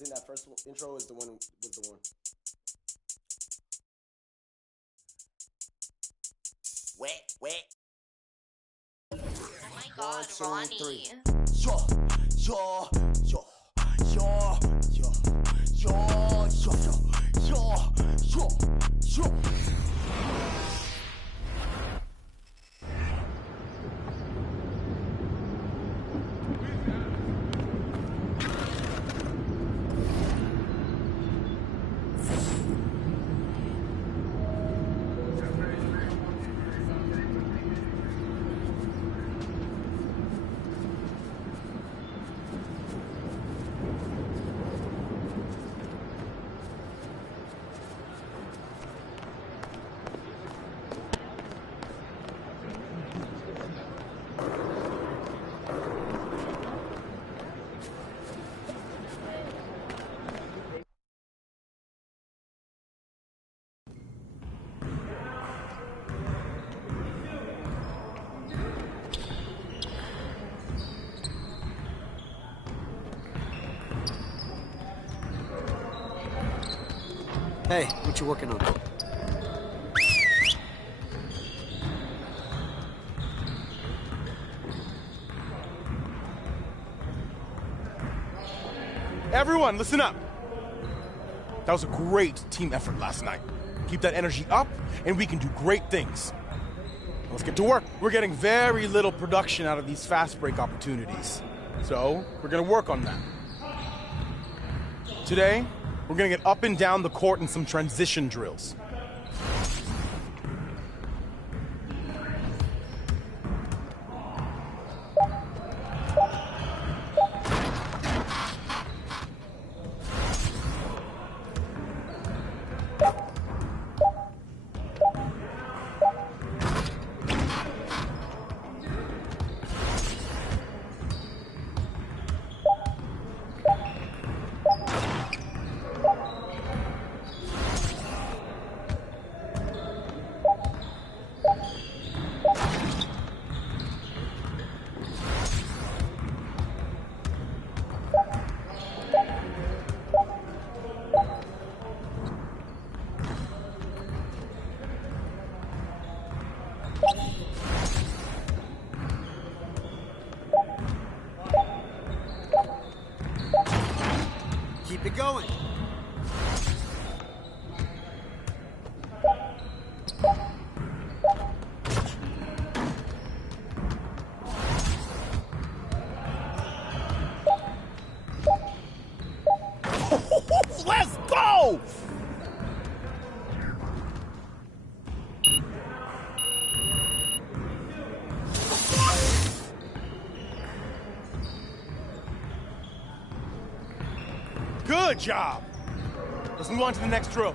think that first intro is the one. Was the one. Wet. Oh my God, 1, 2, 3. Ronnie. Yo. Hey, what you working on? Everyone, listen up. That was a great team effort last night. Keep that energy up, and we can do great things. Let's get to work. We're getting very little production out of these fast break opportunities. So, we're gonna work on that. Today, we're gonna get up and down the court in some transition drills. Keep it going. Let's go! Good job! Let's move on to the next drill.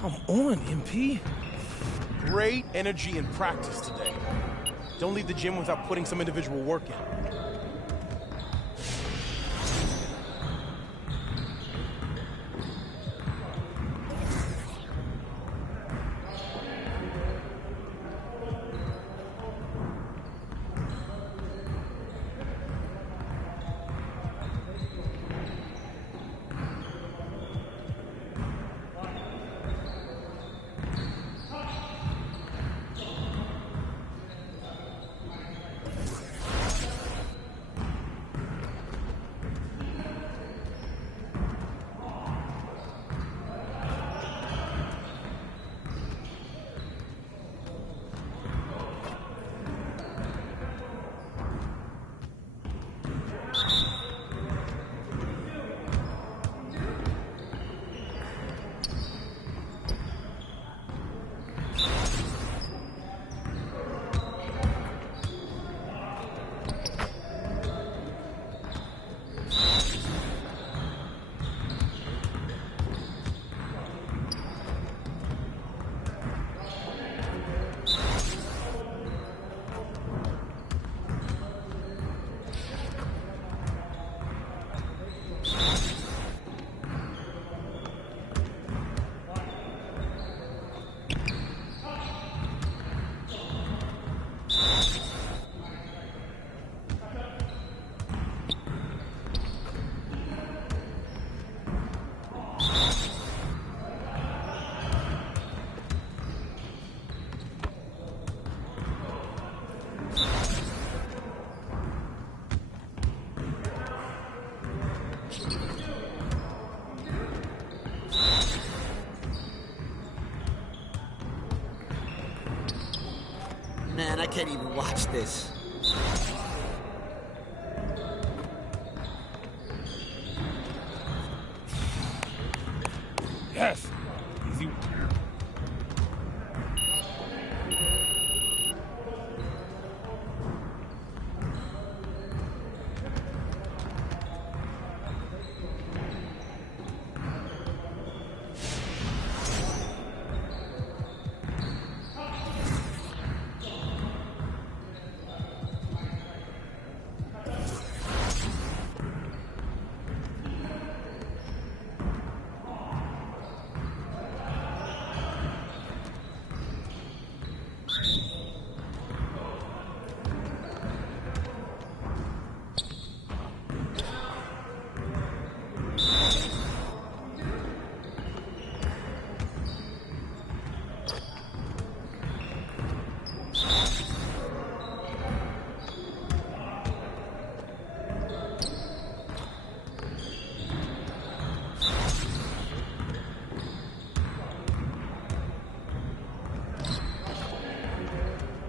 Come on, MP. Great energy in practice today. Don't leave the gym without putting some individual work in. Man, I can't even watch this. Yes. Easy.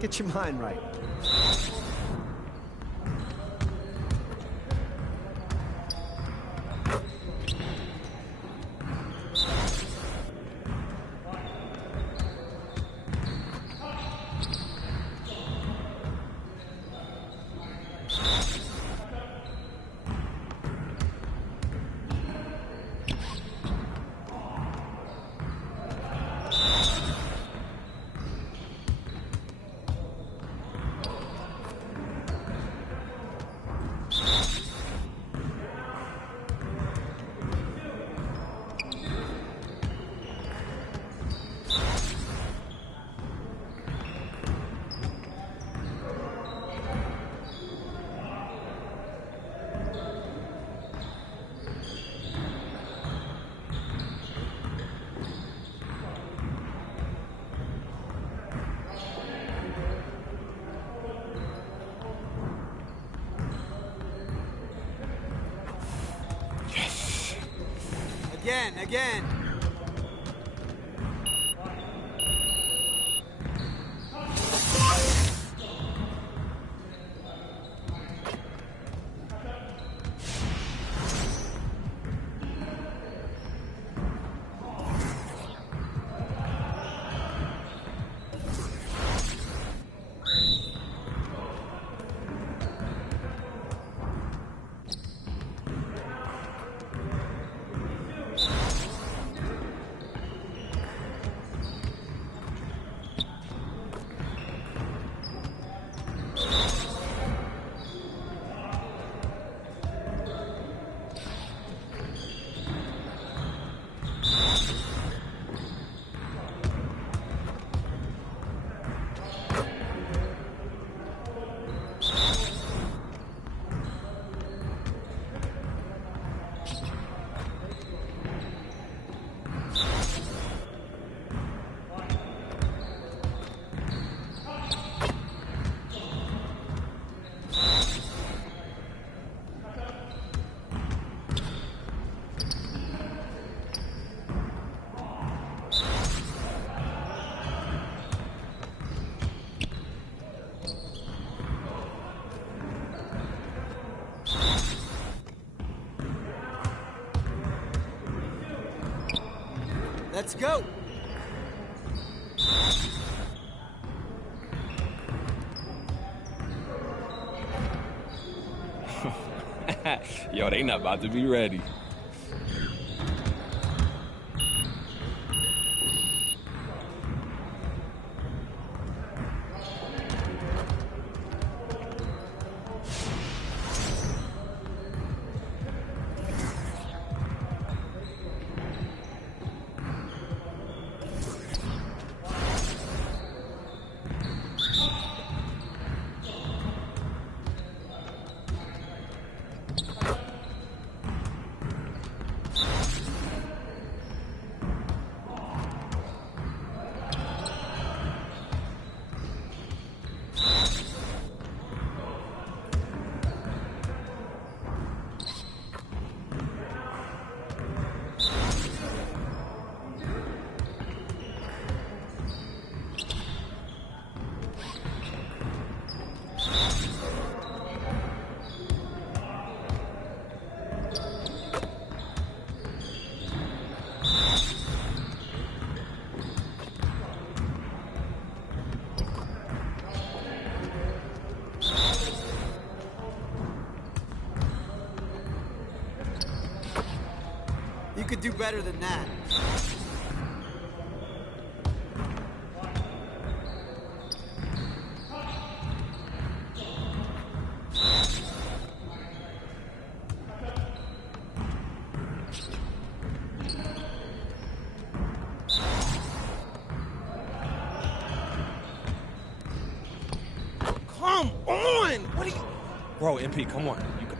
Get your mind right. Again. Let's go. Yo, they not about to be ready. You could do better than that. Come on! What are you... Bro, MP, come on. You can...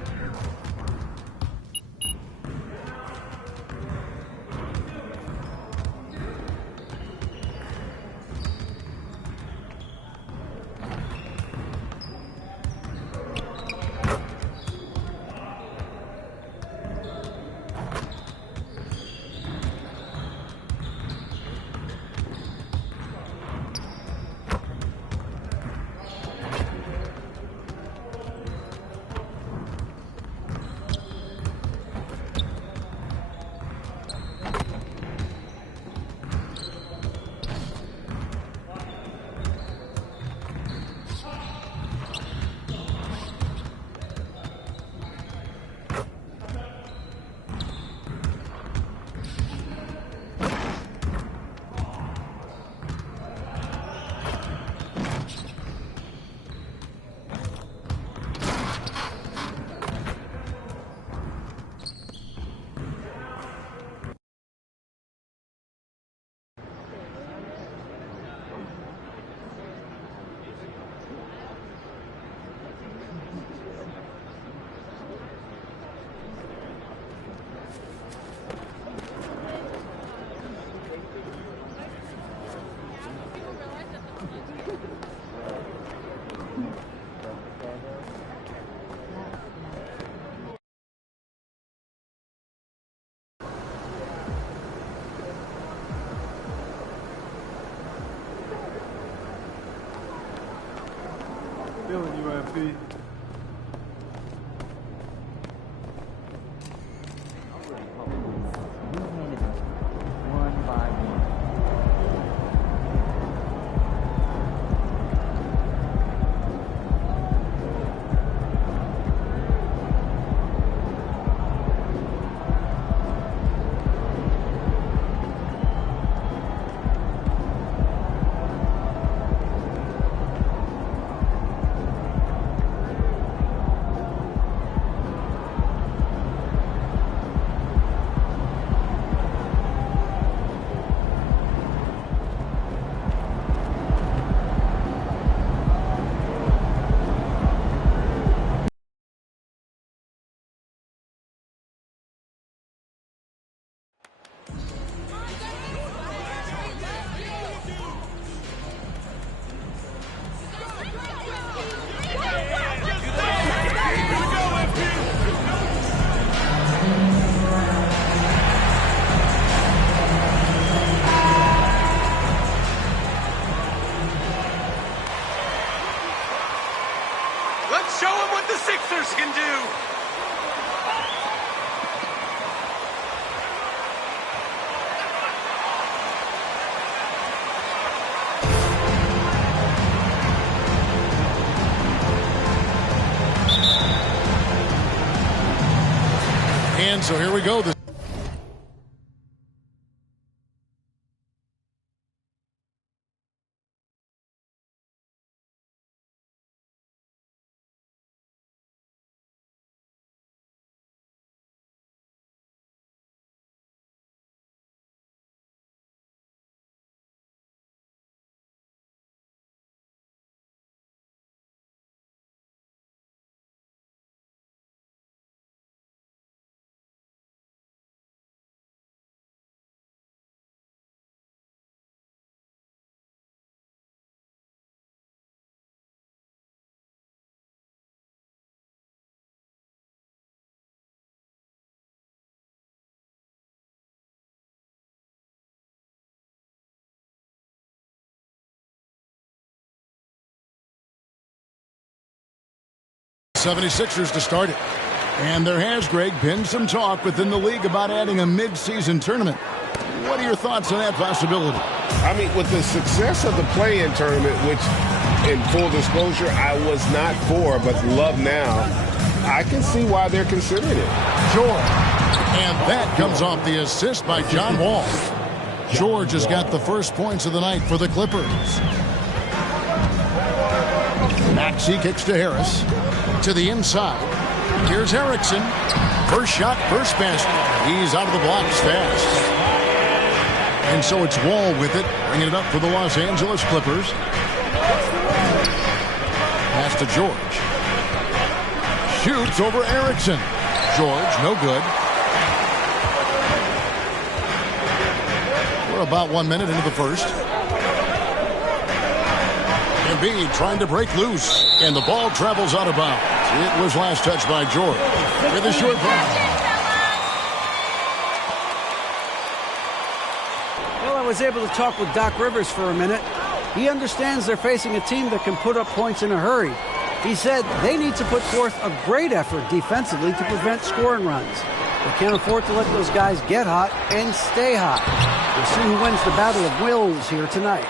Feeling you, MP. One by one. Let's show them what the Sixers can do. And so here we go. The '76ers to start it. And there has, Greg, been some talk within the league about adding a mid-season tournament. What are your thoughts on that possibility? I mean, with the success of the play-in tournament, which, in full disclosure, I was not for, but love now, I can see why they're considering it. George. And that comes off the assist by John Wall. George has got the first points of the night for the Clippers. Maxey kicks to Harris. To the inside. Here's Erickson. First shot, first basket. He's out of the blocks fast. And so it's Wall with it, bringing it up for the Los Angeles Clippers. Pass to George. Shoots over Erickson. George, no good. We're about 1 minute into the first. Embiid trying to break loose, and the ball travels out of bounds. It was last touched by George with a short pass. Well, I was able to talk with Doc Rivers for a minute. He understands they're facing a team that can put up points in a hurry. He said they need to put forth a great effort defensively to prevent scoring runs. They can't afford to let those guys get hot and stay hot. We'll see who wins the battle of wills here tonight.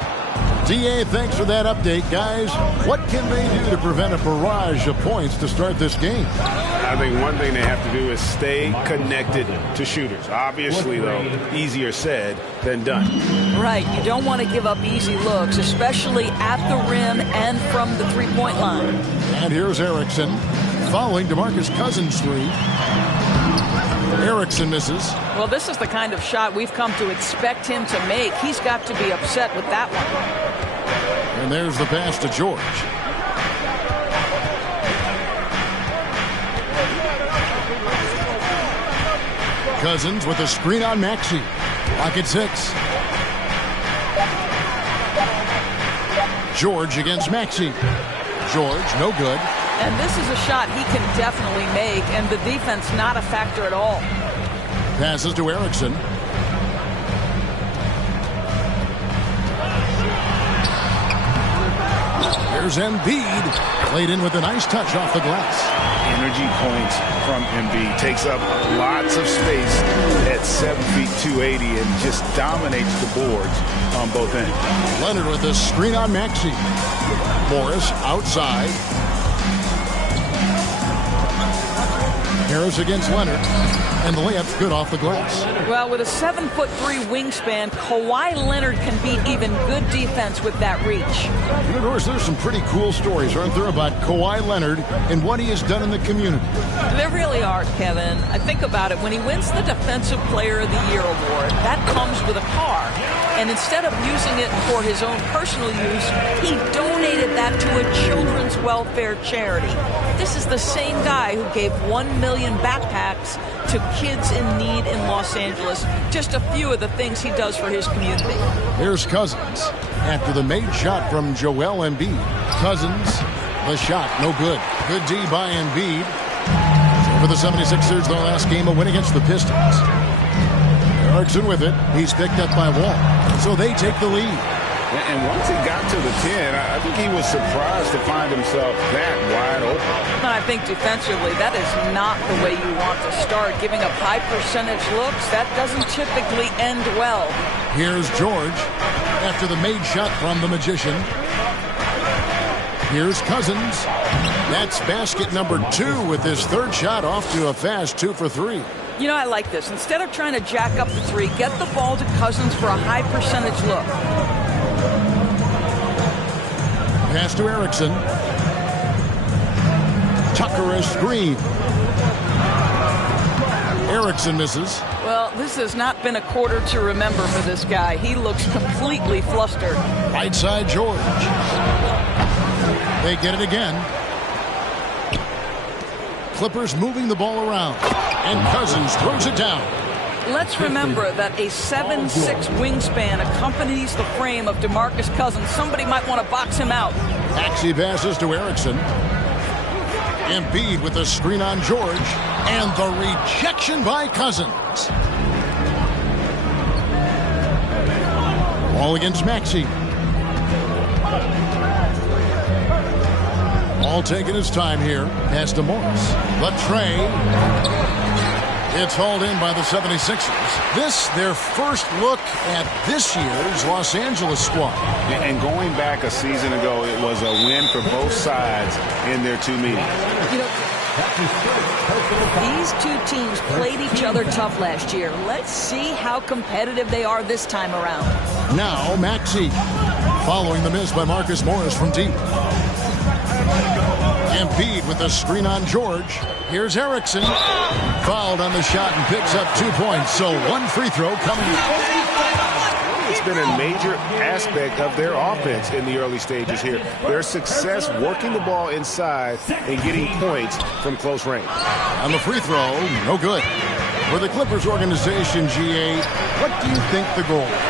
DA, thanks for that update, guys. What can they do to prevent a barrage of points to start this game? I think one thing they have to do is stay connected to shooters. Obviously, though, easier said than done. Right. You don't want to give up easy looks, especially at the rim and from the three-point line. And here's Erickson following DeMarcus Cousins' three. Erickson misses. Well, this is the kind of shot we've come to expect him to make. He's got to be upset with that one. And there's the pass to George. Cousins with a screen on Maxey. Lock at 6. George against Maxey. George, no good. And this is a shot he can definitely make, and the defense not a factor at all. Passes to Erickson. Here's Embiid. Played in with a nice touch off the glass. Energy points from Embiid. Takes up lots of space at 7 feet 280 and just dominates the boards on both ends. Leonard with a screen on Maxey. Morris outside. Harris against Leonard, and the layup's good off the glass. Well, with a 7'3" wingspan, Kawhi Leonard can beat even good defense with that reach. And of course, there's some pretty cool stories, aren't there, about Kawhi Leonard and what he has done in the community? There really are, Kevin. I think about it. When he wins the Defensive Player of the Year award, that comes with a car. And instead of using it for his own personal use, he donated that to a children's welfare charity. This is the same guy who gave 1 million backpacks to kids in need in Los Angeles. Just a few of the things he does for his community. Here's Cousins. After the made shot from Joel Embiid. Cousins, the shot, no good. Good D by Embiid. For the 76ers, their last game, a win against the Pistons. Erickson with it. He's picked up by Wall. So they take the lead. And once he got to the 10, I think he was surprised to find himself that wide open. And I think defensively, that is not the way you want to start. Giving up high percentage looks, that doesn't typically end well. Here's George after the made shot from the Magician. Here's Cousins. That's basket number 2 with his third shot off to a fast 2 for 3. You know, I like this. Instead of trying to jack up the three, get the ball to Cousins for a high percentage look. Pass to Erickson. Tucker a screen. Erickson misses. Well, this has not been a quarter to remember for this guy. He looks completely flustered. Right side, George. They get it again. Clippers moving the ball around. And Cousins throws it down. Let's remember that a 7'6" wingspan accompanies the frame of DeMarcus Cousins. Somebody might want to box him out. Maxey passes to Erickson. Embiid with a screen on George. And the rejection by Cousins. Ball against Maxey. All taking his time here. Pass to Morris. Latrey. It's hauled in by the 76ers. This, their first look at this year's Los Angeles squad. And going back a season ago, it was a win for both sides in their two meetings. You know, these two teams played each other tough last year. Let's see how competitive they are this time around. Now, Maxey. Following the miss by Marcus Morris from deep. Embiid with a screen on George. Here's Erickson. Fouled on the shot and picks up 2 points. So one free throw coming. It's been a major aspect of their offense in the early stages here. Their success working the ball inside and getting points from close range. On the free throw, no good. For the Clippers organization, GA, what do you think the goal is?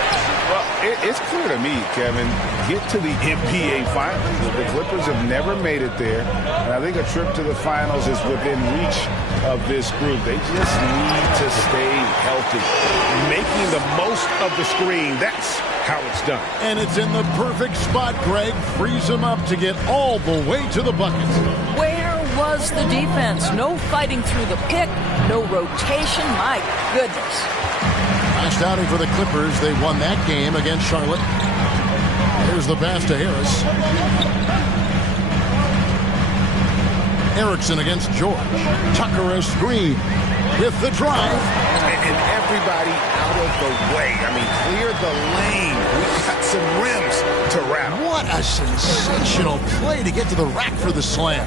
Well, it's clear to me, Kevin, get to the NBA Finals. The Clippers have never made it there, and I think a trip to the Finals is within reach of this group. They just need to stay healthy. Making the most of the screen, that's how it's done. And it's in the perfect spot, Greg. Frees them up to get all the way to the bucket. Where was the defense? No fighting through the pick, no rotation. My goodness. Last outing for the Clippers. They won that game against Charlotte. Here's the pass to Harris. Erickson against George. Tucker a screen with the drive. And everybody out of the way. I mean, clear the lane. We've got some rims to rattle. What a sensational play to get to the rack for the slam.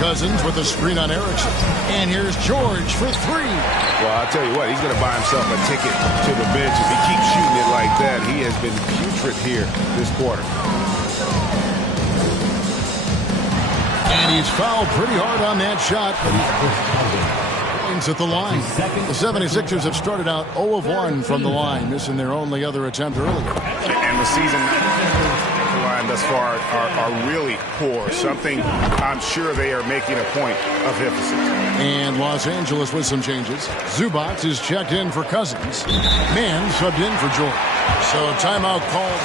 Cousins with a screen on Erickson. And here's George for three. Well, I'll tell you what, he's going to buy himself a ticket to the bench if he keeps shooting it like that. He has been putrid here this quarter. And he's fouled pretty hard on that shot. Points at the line. The 76ers have started out 0 of 1 from the line, missing their only other attempt earlier. And the season line thus far are really poor. Something I'm sure they are making a point of emphasis. And Los Angeles with some changes. Zubac is checked in for Cousins. Mann subbed in for George. So timeout called.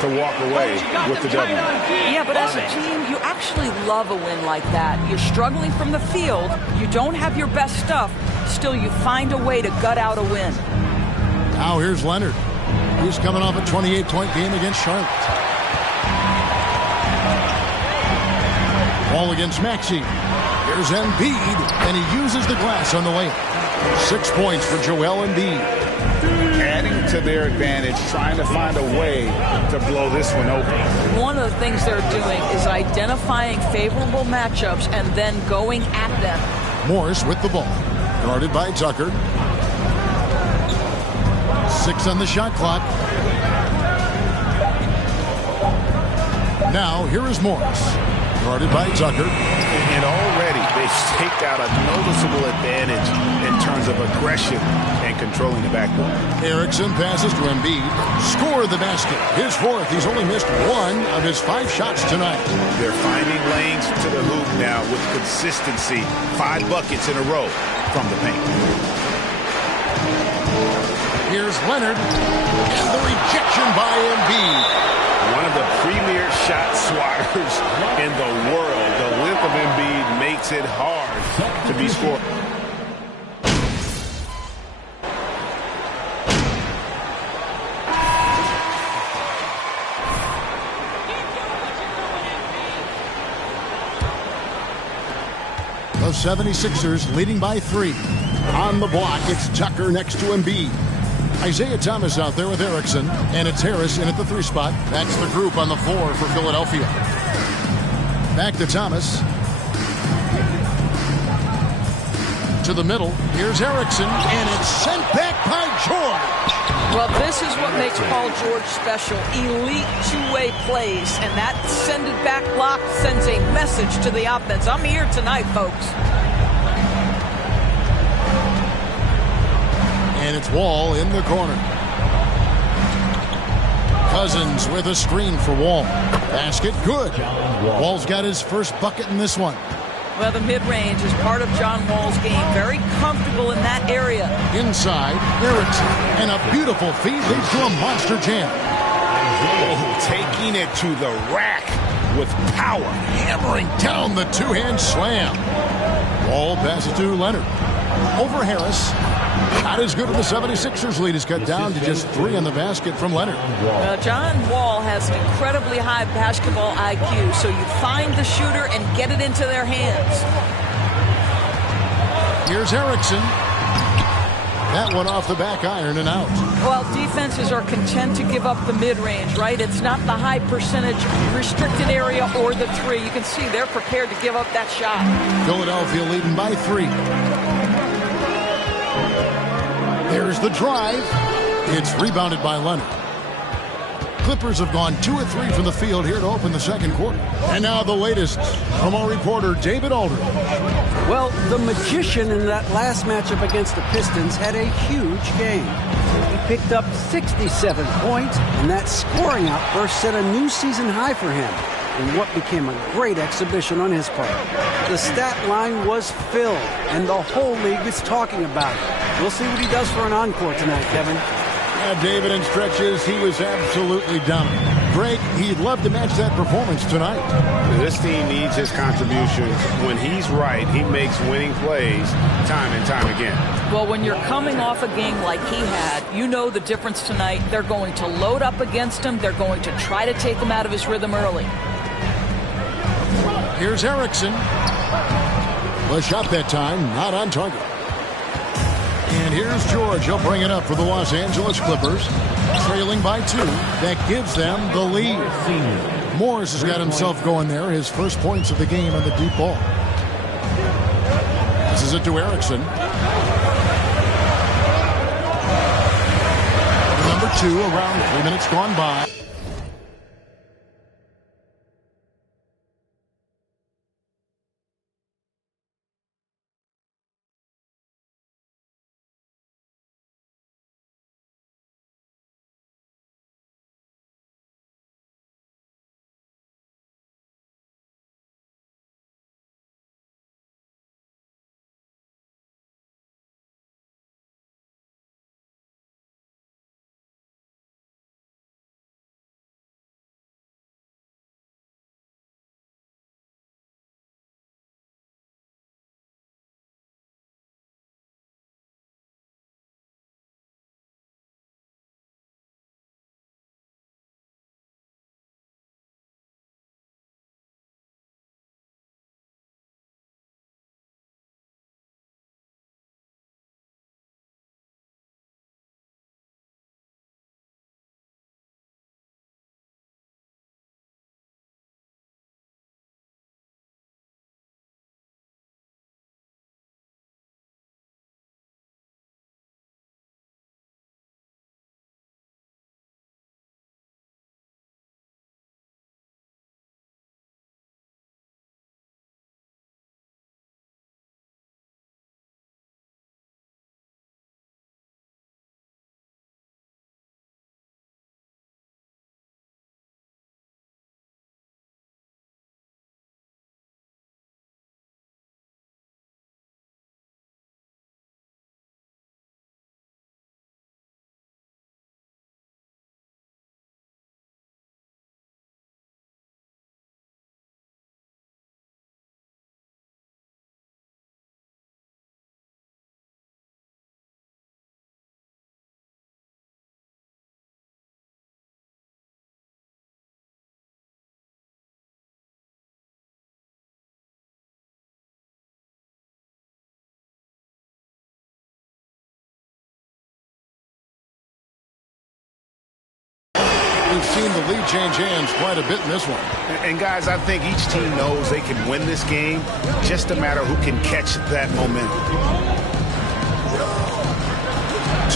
To walk away with the W. Yeah, but as a team, you actually love a win like that. You're struggling from the field. You don't have your best stuff. Still, you find a way to gut out a win. Now here's Leonard. He's coming off a 28-point game against Charlotte. Ball against Maxey. Here's Embiid, and he uses the glass on the layup. 6 points for Joel Embiid. Adding to their advantage, trying to find a way to blow this one open. One of the things they're doing is identifying favorable matchups and then going at them. Morris with the ball. Guarded by Tucker. 6 on the shot clock. Now, here is Morris. Guarded by Tucker. And already they've staked out a noticeable advantage in terms of aggression and controlling the backboard. Erickson passes to Embiid. Score the basket. His fourth. He's only missed 1 of his 5 shots tonight. They're finding lanes to the hoop now with consistency. 5 buckets in a row from the paint. Here's Leonard. And the rejection by Embiid. One of the premier shot swatters in the world. The length of Embiid makes it hard to be scored. The 76ers leading by 3. On the block, it's Tucker next to Embiid. Isaiah Thomas out there with Erickson, and it's Harris in at the 3 spot. That's the group on the floor for Philadelphia. Back to Thomas. To the middle. Here's Erickson, and it's sent back by George. Well, this is what makes Paul George special. Elite two-way plays, and that send-it-back block sends a message to the offense. I'm here tonight, folks. And it's Wall in the corner. Cousins with a screen for Wall. Basket, good. Wall's got his first bucket in this one. Well, the mid-range is part of John Wall's game. Very comfortable in that area. Inside, Erickson. And a beautiful feed leads to a monster jam. Oh, taking it to the rack with power. Hammering down the two-hand slam. Wall passes to Leonard. Over Harris. Not as good as the 76ers lead is cut down to just 3 on the basket from Leonard. John Wall has an incredibly high basketball IQ, so you find the shooter and get it into their hands. Here's Erickson. That one off the back iron and out. Well, defenses are content to give up the mid-range, right? It's not the high percentage restricted area or the 3. You can see they're prepared to give up that shot. Philadelphia leading by 3. There's the drive. It's rebounded by Leonard. Clippers have gone 2 of 3 from the field here to open the second quarter. And now the latest from our reporter, David Aldridge. Well, the magician in that last matchup against the Pistons had a huge game. He picked up 67 points, and that scoring outburst set a new season high for him in what became a great exhibition on his part. The stat line was filled, and the whole league is talking about it. We'll see what he does for an encore tonight, Kevin. Yeah, David, in stretches, he was absolutely dominant. Greg, he'd love to match that performance tonight. This team needs his contributions. When he's right, he makes winning plays time and time again. Well, when you're coming off a game like he had, you know the difference tonight. They're going to load up against him. They're going to try to take him out of his rhythm early. Here's Erickson. The shot that time, not on target. And here's George. He'll bring it up for the Los Angeles Clippers. Trailing by 2. That gives them the lead. Morris has got himself going there. His first points of the game on the deep ball. This is it to Erickson. Number 2, around 3 minutes gone by. we've seen the lead change hands quite a bit in this one. And guys, I think each team knows they can win this game. Just a matter who can catch that momentum.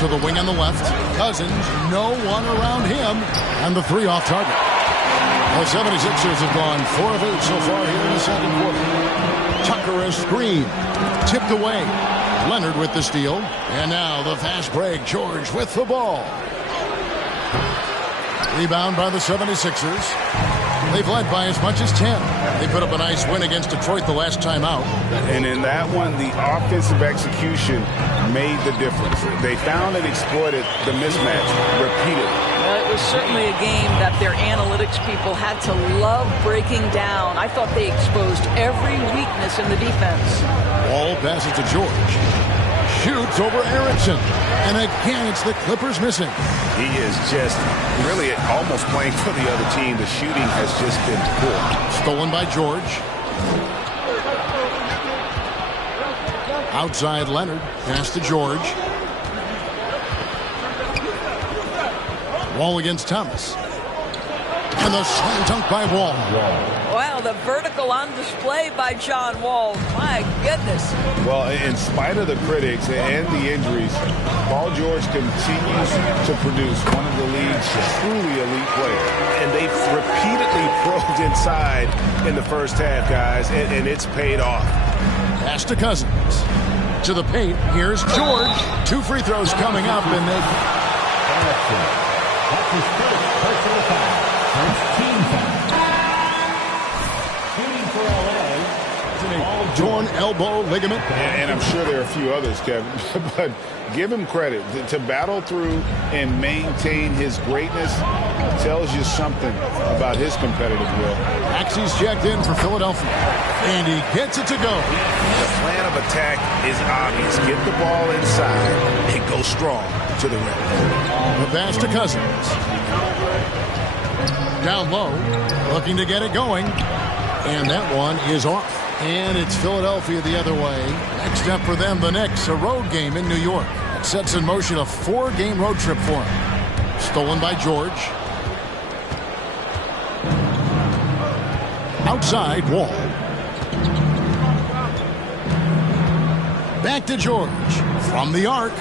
To the wing on the left. Cousins, no one around him. And the 3 off target. The 76ers have gone 4 of 8 so far here in the second quarter. Tucker a screen. Tipped away. Leonard with the steal. And now the fast break. George with the ball. Rebound by the 76ers. They've led by as much as 10. They put up a nice win against Detroit the last time out. And in that one, the offensive execution made the difference. They found and exploited the mismatch repeatedly. Well, it was certainly a game that their analytics people had to love breaking down. I thought they exposed every weakness in the defense. Ball passes to George. Shoots over Erickson. And again, it's the Clippers missing. He is just really almost playing for the other team. The shooting has just been poor. Stolen by George. Outside Leonard. Pass to George. Wall against Thomas. And the slam dunk by Wall. Wow, the vertical on display by John Wall. My goodness. Well, in spite of the critics and the injuries, Paul George continues to produce one of the league's truly elite players. And they've repeatedly probed inside in the first half, guys, and it's paid off. Pass to Cousins. To the paint. Here's George. 2 free throws coming up, and they... That's his first personal foul. First team foul. Shooting for LA. Torn elbow ligament. And I'm sure there are a few others, Kevin, but give him credit. To battle through and maintain his greatness tells you something about his competitive will. Maxey's checked in for Philadelphia, and he gets it to go. The plan of attack is obvious. Get the ball inside and go strong to the rim. The pass to Cousins. Down low, looking to get it going. And that one is off. And it's Philadelphia the other way. Next up for them, the Knicks, a road game in New York. It sets in motion a 4-game road trip for them. Stolen by George. Outside, Wall. Back to George. From the arc.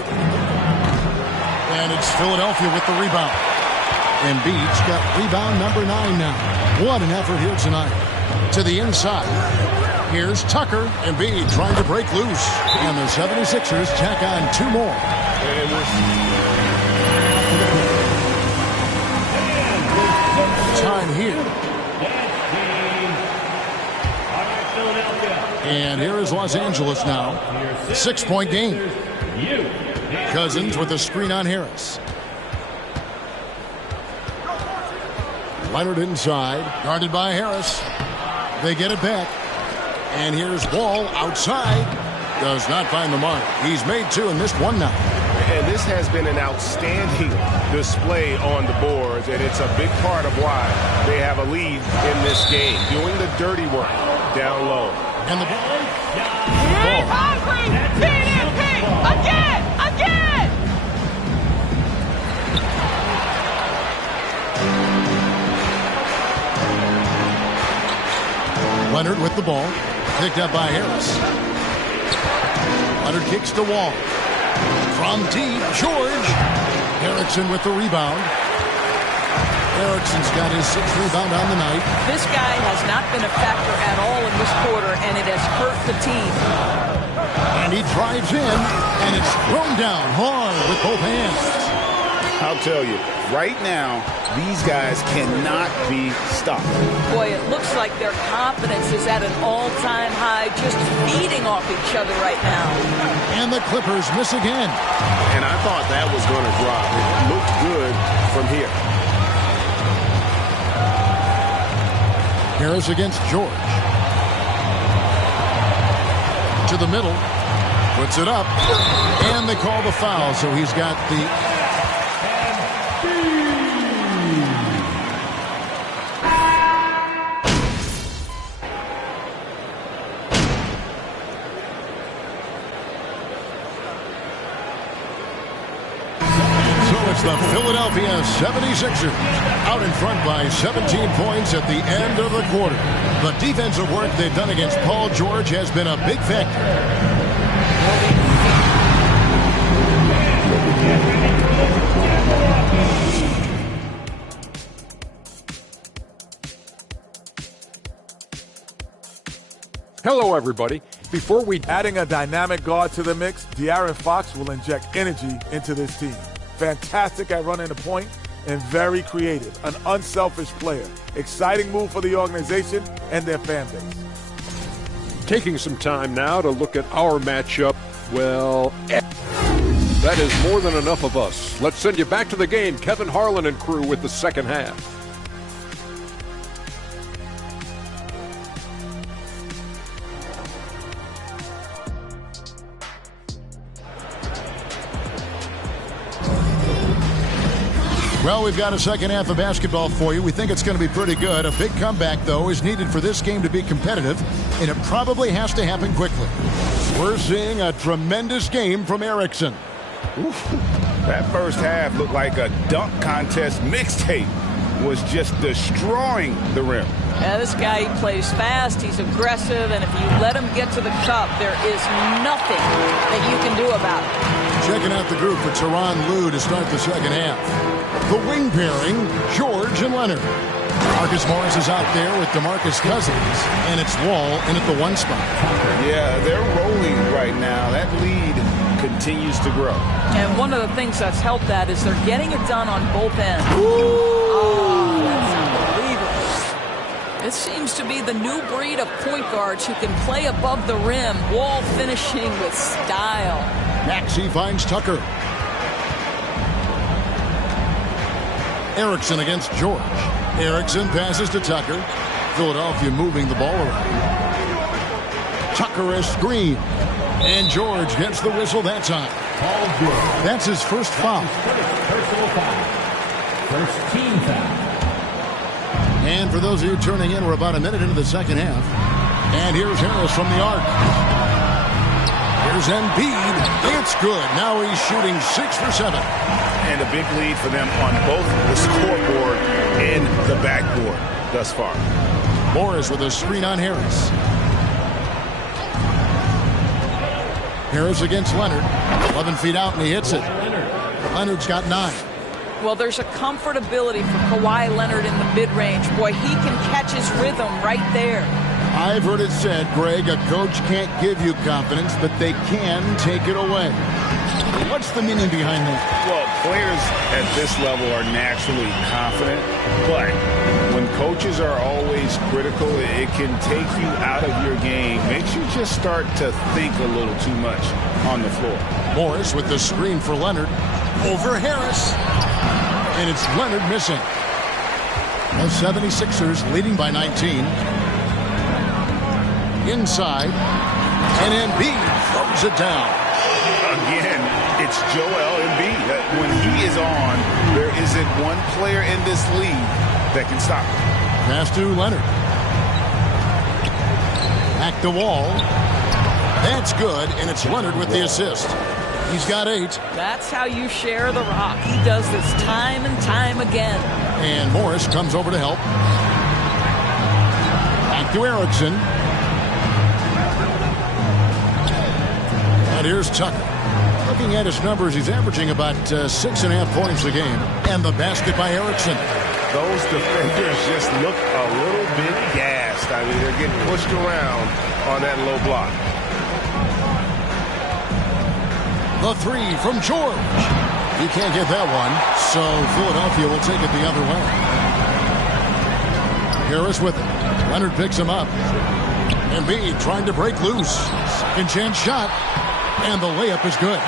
And it's Philadelphia with the rebound. Embiid's got rebound number 9 now. What an effort here tonight. To the inside. Here's Tucker. Embiid trying to break loose. And the 76ers tack on 2 more. Time here. And here is Los Angeles now. 6-point game. Cousins with a screen on Harris. Leonard inside, guarded by Harris. They get it back. And here's Wall outside. Does not find the mark. He's made 2 and missed 1 now. And this has been an outstanding display on the boards, and it's a big part of why they have a lead in this game, doing the dirty work down low. And the ball. He's hungry! TNT! Again! Again! Leonard with the ball. Picked up by Harris. Leonard kicks to Wall. From deep, George. Erickson with the rebound. Erickson's got his 6th rebound on the night. This guy has not been a factor at all in this quarter, and it has hurt the team. And he drives in, and it's thrown down hard with both hands. I'll tell you, right now, these guys cannot be stopped. Boy, it looks like their confidence is at an all-time high, just feeding off each other right now. And the Clippers miss again. And I thought that was going to drop. It looked good from here. Harris against George. To the middle. Puts it up. And they call the foul, so he's got the... It's the Philadelphia 76ers out in front by 17 points at the end of the quarter. The defensive work they've done against Paul George has been a big factor. Hello, everybody. Before we adding a dynamic guard to the mix, De'Aaron Fox will inject energy into this team. Fantastic at running the point and very creative. An unselfish player. Exciting move for the organization and their fan base. Taking some time now to look at our matchup. Well, that is more than enough of us. Let's send you back to the game. Kevin Harlan and crew with the second half. Well, we've got a second half of basketball for you. We think it's going to be pretty good. A big comeback, though, is needed for this game to be competitive, and it probably has to happen quickly. We're seeing a tremendous game from Erickson. That first half looked like a dunk contest mixtape. Was just destroying the rim. Yeah, this guy, he plays fast, he's aggressive, and if you let him get to the cup, there is nothing that you can do about it. Checking out the group for Tyronn Lue to start the second half. The wing pairing, George and Leonard. Marcus Morris is out there with DeMarcus Cousins, and it's Wall in at the one spot. Yeah, they're rolling right now. That lead continues to grow. And one of the things that's helped that is they're getting it done on both ends. Oh, that's unbelievable. This seems to be the new breed of point guards who can play above the rim. Wall finishing with style. Maxey finds Tucker. Erickson against George. Erickson passes to Tucker. Philadelphia moving the ball around. Tucker a screen. And George gets the whistle that time. That's his first foul. Personal foul. First team foul. And for those of you turning in, we're about a minute into the second half. And here's Harris from the arc. Here's Embiid. It's good. Now he's shooting 6 for 7. And a big lead for them on both the scoreboard and the backboard thus far. Morris with a screen on Harris. Harris against Leonard. 11 feet out and he hits it. Leonard's got 9. Well, there's a comfortability for Kawhi Leonard in the mid-range. Boy, he can catch his rhythm right there. I've heard it said, Greg, a coach can't give you confidence, but they can take it away. What's the meaning behind that? Well, players at this level are naturally confident, but when coaches are always critical, it can take you out of your game. Makes you just start to think a little too much on the floor. Morris with the screen for Leonard. Over Harris. And it's Leonard missing. The 76ers leading by 19. Inside. And Embiid throws it down. Again, it's Joel Embiid. When he is on, there isn't one player in this league that can stop him. Pass to Leonard. Back to Wall. That's good, and it's Leonard with the assist. He's got 8. That's how you share the rock. He does this time and time again. And Morris comes over to help. Back to Erickson. And here's Tucker. Looking at his numbers, he's averaging about 6.5 points a game. And the basket by Erickson. Those defenders just look a little bit gassed. I mean, they're getting pushed around on that low block. The 3 from George. He can't get that one, so Philadelphia will take it the other way. Harris with it. Leonard picks him up. Embiid trying to break loose. Second chance shot. And the layup is good.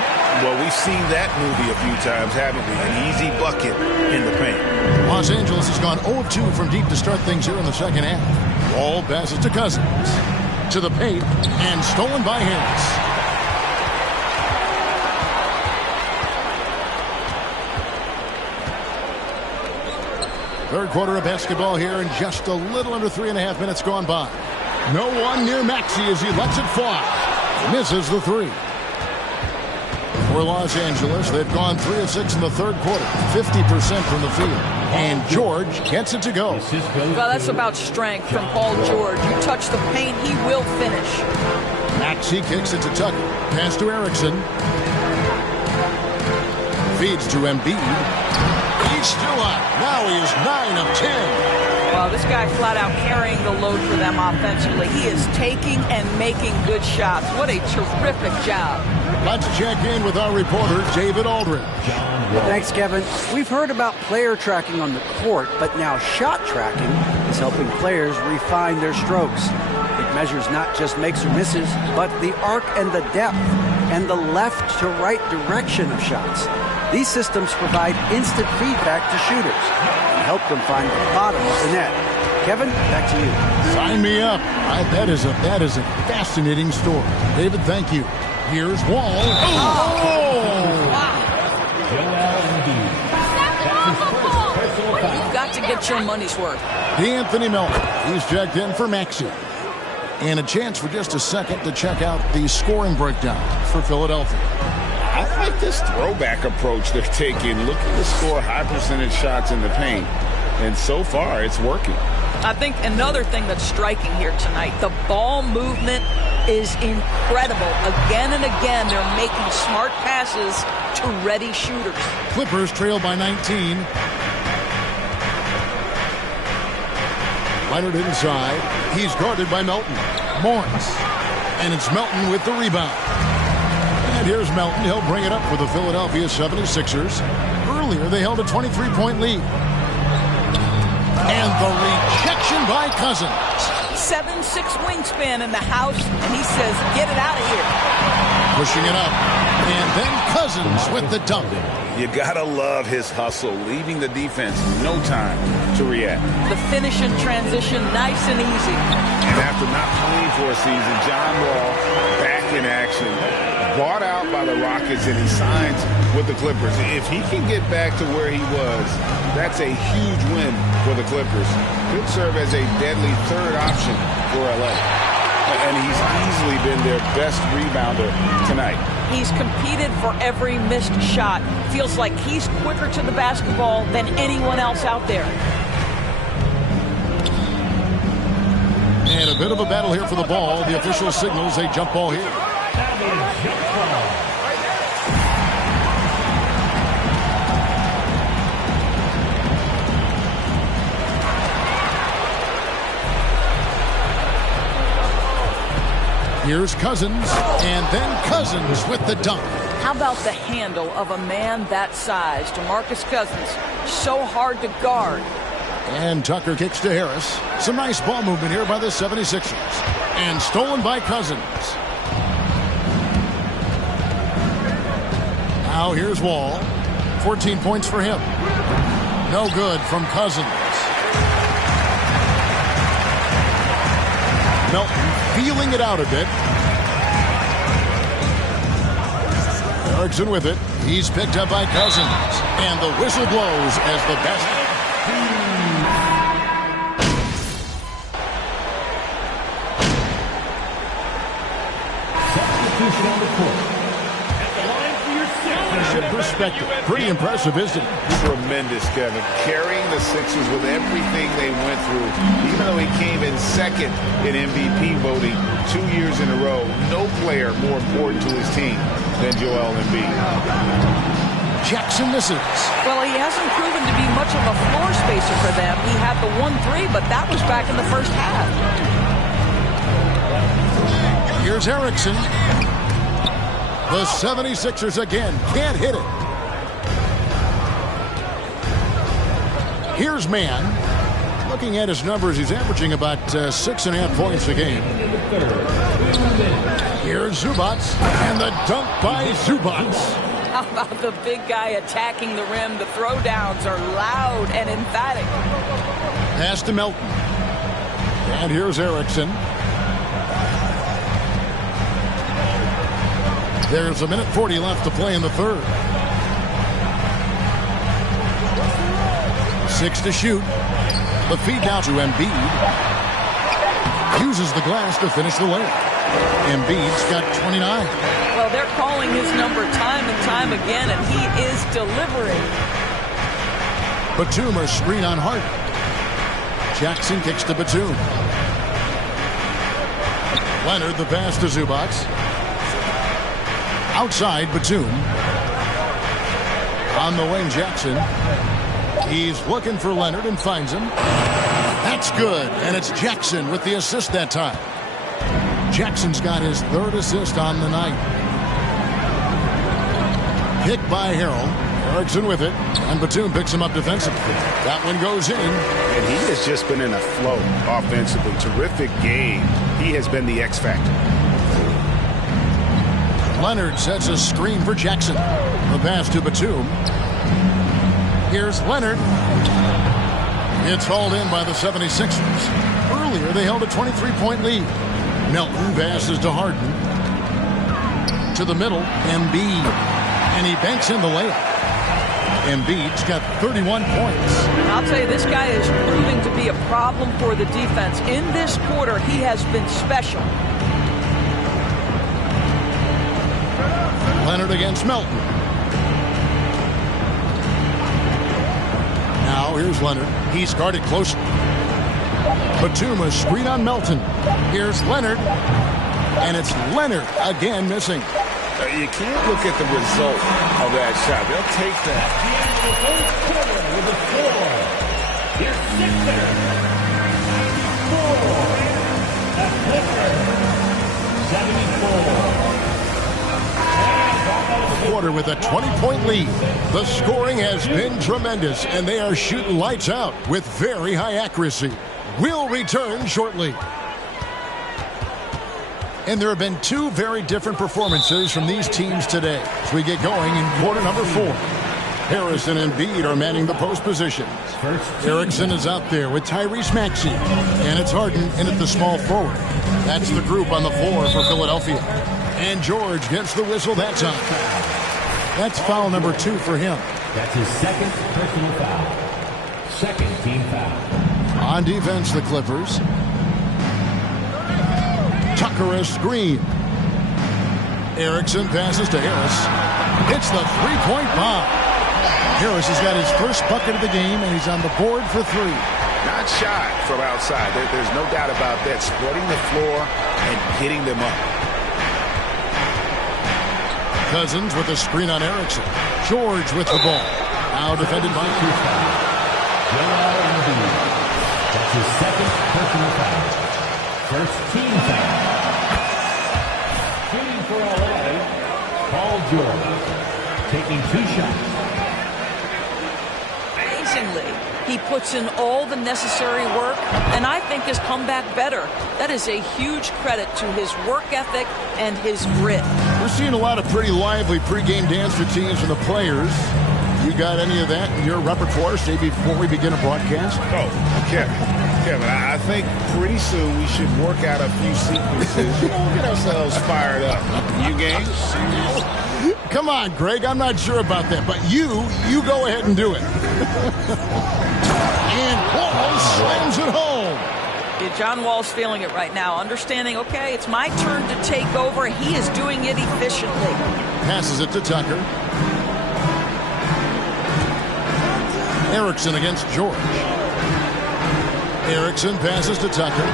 Well, we've seen that movie a few times, haven't we? An easy bucket in the paint. Los Angeles has gone 0 of 2 from deep to start things here in the second half. Wall passes to Cousins. To the paint. And stolen by Harris. Third quarter of basketball here, and just a little under 3.5 minutes gone by. No one near Maxey as he lets it fly. Misses the 3. For Los Angeles, they've gone 3 of 6 in the third quarter, 50% from the field. And George gets it to go. Well, that's about strength from Paul George. You touch the paint, he will finish. Maxey kicks it to Tucker. Pass to Erickson. Feeds to Embiid. He's still up. Now he is 9 of 10. Well, this guy flat out carrying the load for them offensively. He is taking and making good shots. What a terrific job. Let's check in with our reporter, David Aldridge. Thanks, Kevin. We've heard about player tracking on the court, but now shot tracking is helping players refine their strokes. It measures not just makes or misses, but the arc and the depth and the left to right direction of shots. These systems provide instant feedback to shooters and help them find the bottom of the net. Kevin, back to you. Sign me up. That is a fascinating story. David, thank you. Here's Wall. You've got to get your money's worth. D'Anthony Melton. He's checked in for Maxey. And a chance for just a second to check out the scoring breakdown for Philadelphia. I like this throwback approach they're taking, looking to score high percentage shots in the paint. And so far, it's working. I think another thing that's striking here tonight, the ball movement is incredible. Again and again, they're making smart passes to ready shooters. Clippers trail by 19. Leonard inside. He's guarded by Melton. Morris. And it's Melton with the rebound. And here's Melton. He'll bring it up for the Philadelphia 76ers. Earlier, they held a 23-point lead. And the rejection by Cousins. 7'6" wingspan in the house, and he says, get it out of here. Pushing it up. And then Cousins with the dunk. You gotta love his hustle, leaving the defense no time to react. The finish in transition, nice and easy. And after not playing for a season, John Wall back in action, bought out by the Rockets, and he signs with the Clippers. If he can get back to where he was, that's a huge win for the Clippers. Could serve as a deadly third option for LA. And he's easily been their best rebounder tonight. He's competed for every missed shot. Feels like he's quicker to the basketball than anyone else out there. And a bit of a battle here for the ball. The official signals a jump ball here. Here's Cousins, and then Cousins with the dunk. How about the handle of a man that size? DeMarcus Cousins, so hard to guard. And Tucker kicks to Harris. Some nice ball movement here by the 76ers. And stolen by Cousins. Now here's Wall. 14 points for him. No good from Cousins. Melton feeling it out a bit. Erickson with it. He's picked up by Cousins. And the whistle blows as the basket. On the court. At the line for your Sixers. Perspective. Pretty impressive, isn't it? Tremendous, Kevin. Carrying the Sixers with everything they went through. Even though he came in second in MVP voting 2 years in a row, no player more important to his team than Joel Embiid. Jackson misses. Well, he hasn't proven to be much of a floor spacer for them. He had the 1-3, but that was back in the first half. Here's Erickson. The 76ers again can't hit it. Here's Mann. Looking at his numbers, he's averaging about 6.5 points a game. Here's Zubac, and the dunk by Zubac. How about the big guy attacking the rim? The throwdowns are loud and emphatic. Pass to Melton. And here's Erickson. There's 1:40 left to play in the third. 6 to shoot. The feed now to Embiid. Uses the glass to finish the layup. Embiid's got 29. Well, they're calling his number time and time again, and he is delivering. Batum a screen on Harden. Jackson kicks to Batum. Leonard the pass to Zubac. Outside Batum. On the wing, Jackson. He's looking for Leonard and finds him. That's good, and it's Jackson with the assist that time. Jackson's got his third assist on the night. Pick by Harrell. Erickson with it, and Batum picks him up defensively. That one goes in. And he has just been in a flow offensively. Terrific game. He has been the X factor. Leonard sets a screen for Jackson. The pass to Batum. Here's Leonard. It's hauled in by the 76ers. Earlier, they held a 23-point lead. Melton passes to Harden. To the middle, Embiid. And he banks in the layup. Embiid's got 31 points. I'll tell you, this guy is proving to be a problem for the defense. In this quarter, he has been special. Leonard against Melton. Now here's Leonard. He's guarded closely. Batum a screen on Melton. Here's Leonard. And it's Leonard again missing. You can't look at the result of that shot. They'll take that. With the floor, here's Sixers. The Clippers, 74. Quarter with a 20-point lead. The scoring has been tremendous, and they are shooting lights out with very high accuracy. We'll return shortly. And there have been two very different performances from these teams today as we get going in quarter number 4. Harris and Embiid are manning the post position. Erickson is out there with Tyrese Maxey. And it's Harden in at the small forward. That's the group on the floor for Philadelphia. And George gets the whistle that time. That's foul number 2 for him. That's his second personal foul. Second team foul. On defense, the Clippers. Tucker a screen. Erickson passes to Harris. It's the three-point bomb. Harris has got his first bucket of the game, and he's on the board for 3. Not shy from outside. There's no doubt about that. Spreading the floor and getting them up. Cousins with a screen on Erickson. George with the ball. Now defended by Kuzma. That's his second personal foul. First team foul. Shooting for LA, Paul George. Taking 2 shots. Amazingly, he puts in all the necessary work, and I think has come back better. That is a huge credit to his work ethic and his grit. We're seeing a lot of pretty lively pregame dance routines from the players. You got any of that in your repertoire, say, before we begin a broadcast? Oh, Kevin, I think pretty soon we should work out a few sequences. Get ourselves fired up. You game? Come on, Greg. I'm not sure about that, but you go ahead and do it. And Wall slams it home. Yeah, John Wall's feeling it right now, understanding, okay, it's my turn to take over. He is doing it efficiently. Passes it to Tucker. Erickson against George. Erickson passes to Tucker.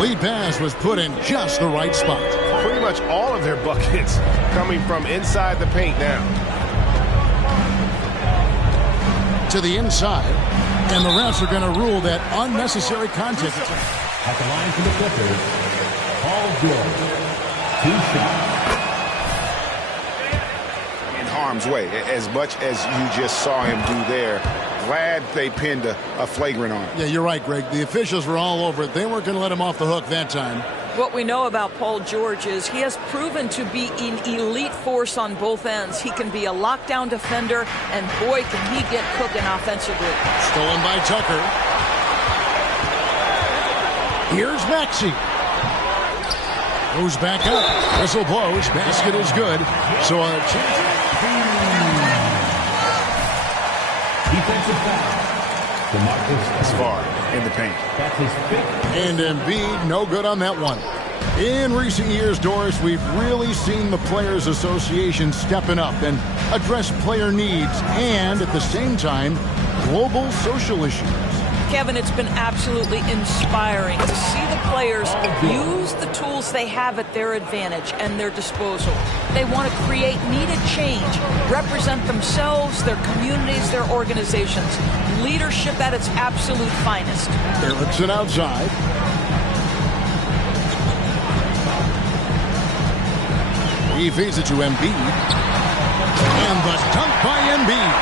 Lead pass was put in just the right spot. Pretty much all of their buckets coming from inside the paint now. To the inside, and the refs are going to rule that unnecessary contact. At the line for the Clippers, Paul George. 2 shots. In harm's way, as much as you just saw him do there. Glad they pinned a flagrant on him. Yeah, you're right, Greg. The officials were all over it. They weren't going to let him off the hook that time. What we know about Paul George is he has proven to be an elite force on both ends. He can be a lockdown defender, and boy, can he get cooking offensively. Stolen by Tucker. Here's Maxey. Goes back up. Whistle blows. Basket is good. So defensive foul. DeMarcus far in the paint. That's his 5th. And Embiid, no good on that one. In recent years, Doris, we've really seen the Players Association stepping up and address player needs and, at the same time, global social issues. Kevin, it's been absolutely inspiring to see the players use the tools they have at their advantage and their disposal. They want to create needed change, represent themselves, their communities, their organizations. Leadership at its absolute finest. Erickson outside. He feeds it to Embiid. And the dunk by Embiid.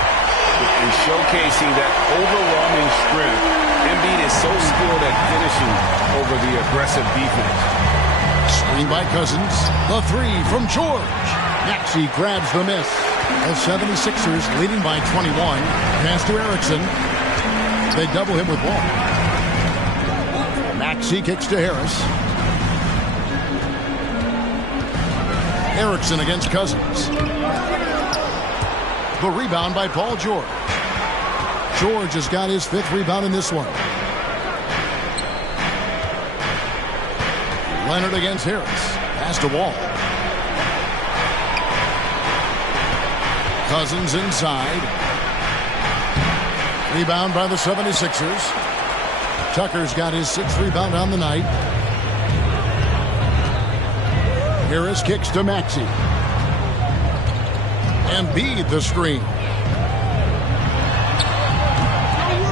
And showcasing that overwhelming strength. Embiid is so skilled at finishing over the aggressive defense. Screen by Cousins. The three from George. Maxey grabs the miss. The 76ers leading by 21. Pass to Erickson. They double him with Wall. Maxey kicks to Harris. Erickson against Cousins. The rebound by Paul George. George has got his 5th rebound in this one. Leonard against Harris. Pass to Wall. Cousins inside. Rebound by the 76ers. Tucker's got his 6th rebound on the night. Harris kicks to Maxey. Embiid the screen.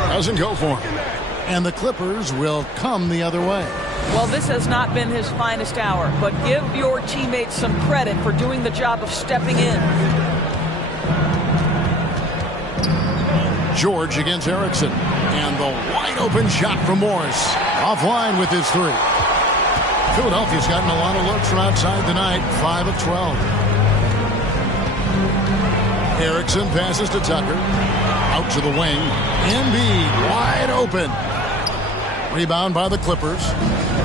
Doesn't go for him. And the Clippers will come the other way. Well, this has not been his finest hour, but give your teammates some credit for doing the job of stepping in. George against Erickson. And the wide open shot from Morris. Offline with his 3. Philadelphia's gotten a lot of looks from outside tonight. 5 of 12. Erickson passes to Tucker. Out to the wing. Embiid wide open. Rebound by the Clippers.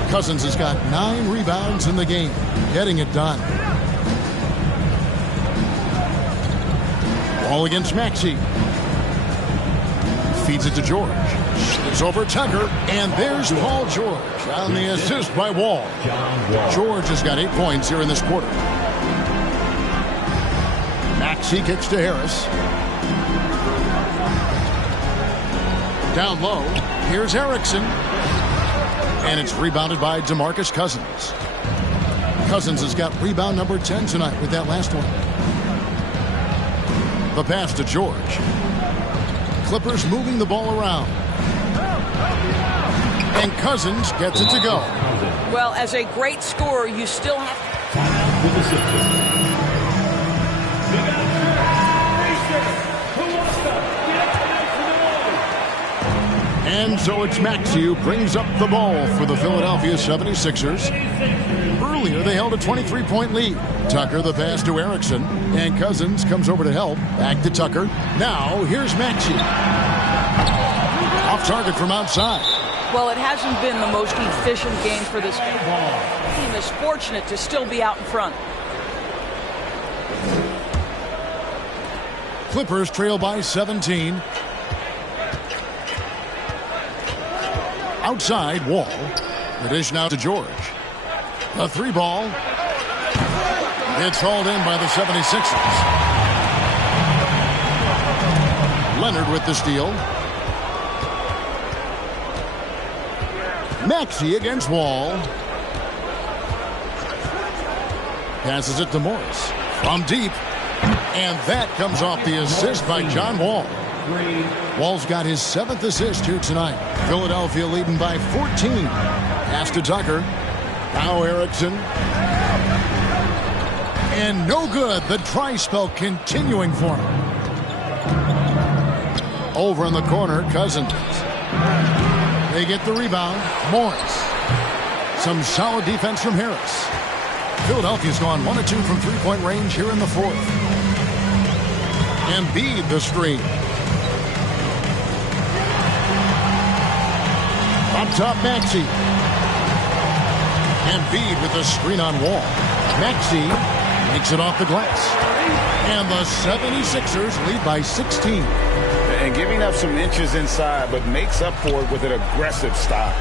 Cousins has got 9 rebounds in the game. Getting it done. Ball against Maxey. Feeds it to George. It's over Tucker. And there's Paul George on the assist by Wall. George has got 8 points here in this quarter. Maxey kicks to Harris. Down low. Here's Erickson. And it's rebounded by DeMarcus Cousins. Cousins has got rebound number 10 tonight with that last one. The pass to George. Clippers moving the ball around. And Cousins gets it to go. Well, as a great scorer, you still have... And so it's Maxey who brings up the ball for the Philadelphia 76ers. Earlier, they held a 23-point lead. Tucker the pass to Erickson. And Cousins comes over to help. Back to Tucker. Now, here's Maxey. Off target from outside. Well, it hasn't been the most efficient game for this team. The team is fortunate to still be out in front. Clippers trail by 17. Outside, Wall. The dish now to George. The 3 ball. It's hauled in by the 76ers. Leonard with the steal. Maxey against Wall. Passes it to Morris. From deep. And that comes off the assist by John Wall. Wall's got his 7th assist here tonight. Philadelphia leading by 14. Pass to Tucker. Now Erickson. And no good. The dry spell continuing for him. Over in the corner, Cousins. They get the rebound. Morris. Some solid defense from Harris. Philadelphia's gone 1 of 2 from 3-point range here in the 4th. Embiid the screen. Up top, Maxey. Embiid with the screen on Wall. Maxey makes it off the glass. And the 76ers lead by 16. And giving up some inches inside, but makes up for it with an aggressive stop.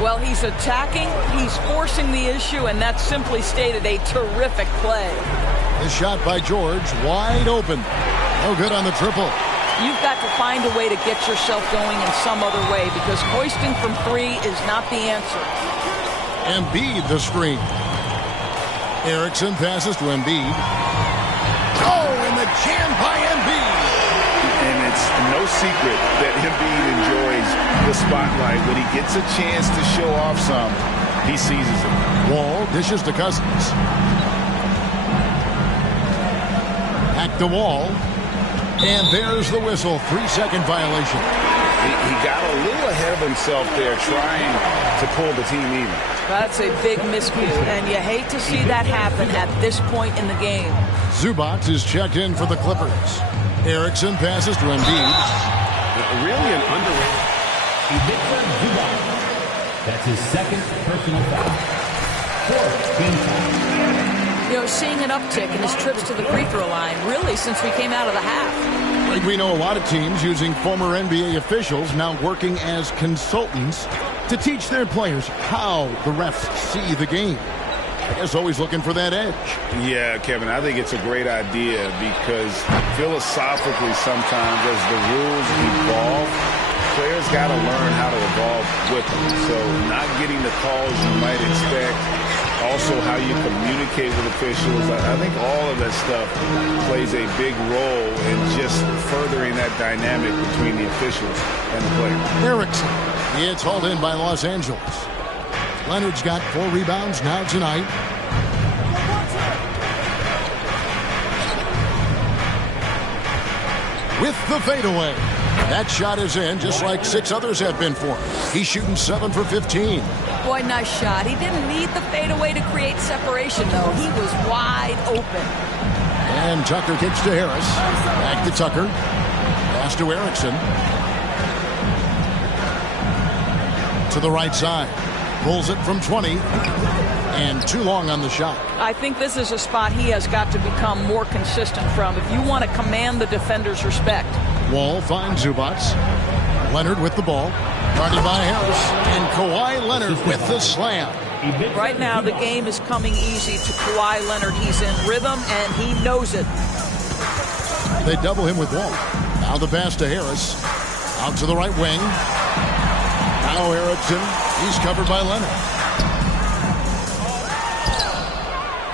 Well, he's attacking, he's forcing the issue, and that's simply stated a terrific play. The shot by George, wide open. No good on the triple. You've got to find a way to get yourself going in some other way, because hoisting from three is not the answer. Embiid the screen. Erickson passes to Embiid. Oh, and the jam by Embiid. And it's no secret that Embiid enjoys the spotlight. When he gets a chance to show off some, he seizes it. Wall dishes to Cousins. Back to Wall. And there's the whistle. 3-second violation. He got a little ahead of himself there trying to pull the team even. That's a big miscue, and you hate to see that happen at this point in the game. Zubac is checked in for the Clippers. Erickson passes to Embiid. Really an underrated. Ivica Zubac. That's his second personal foul. Fourth team foul. You know, seeing an uptick in his trips to the free throw line, really, since we came out of the half. Like we know a lot of teams using former NBA officials now working as consultants to teach their players how the refs see the game. I guess always looking for that edge. Yeah, Kevin, I think it's a great idea because philosophically sometimes as the rules evolve, players got to learn how to evolve with them. So not getting the calls you might expect, also how you communicate with officials. I think all of that stuff plays a big role in just furthering that dynamic between the officials and the players. Erickson, it's hauled in by Los Angeles. Leonard's got 4 rebounds now tonight. With the fadeaway. That shot is in, just like 6 others have been for him. He's shooting 7 for 15. Boy, nice shot. He didn't need the fadeaway to create separation, though. He was wide open. And Tucker kicks to Harris. Back to Tucker. Pass to Erickson. To the right side. Pulls it from 20. And too long on the shot. I think this is a spot he has got to become more consistent from if you want to command the defender's respect. Wall finds Zubac. Leonard with the ball. Guarded by Harris. And Kawhi Leonard with the slam. Right now, the game is coming easy to Kawhi Leonard. He's in rhythm, and he knows it. They double him with Wall. Now the pass to Harris. Out to the right wing. Now Erickson. He's covered by Leonard.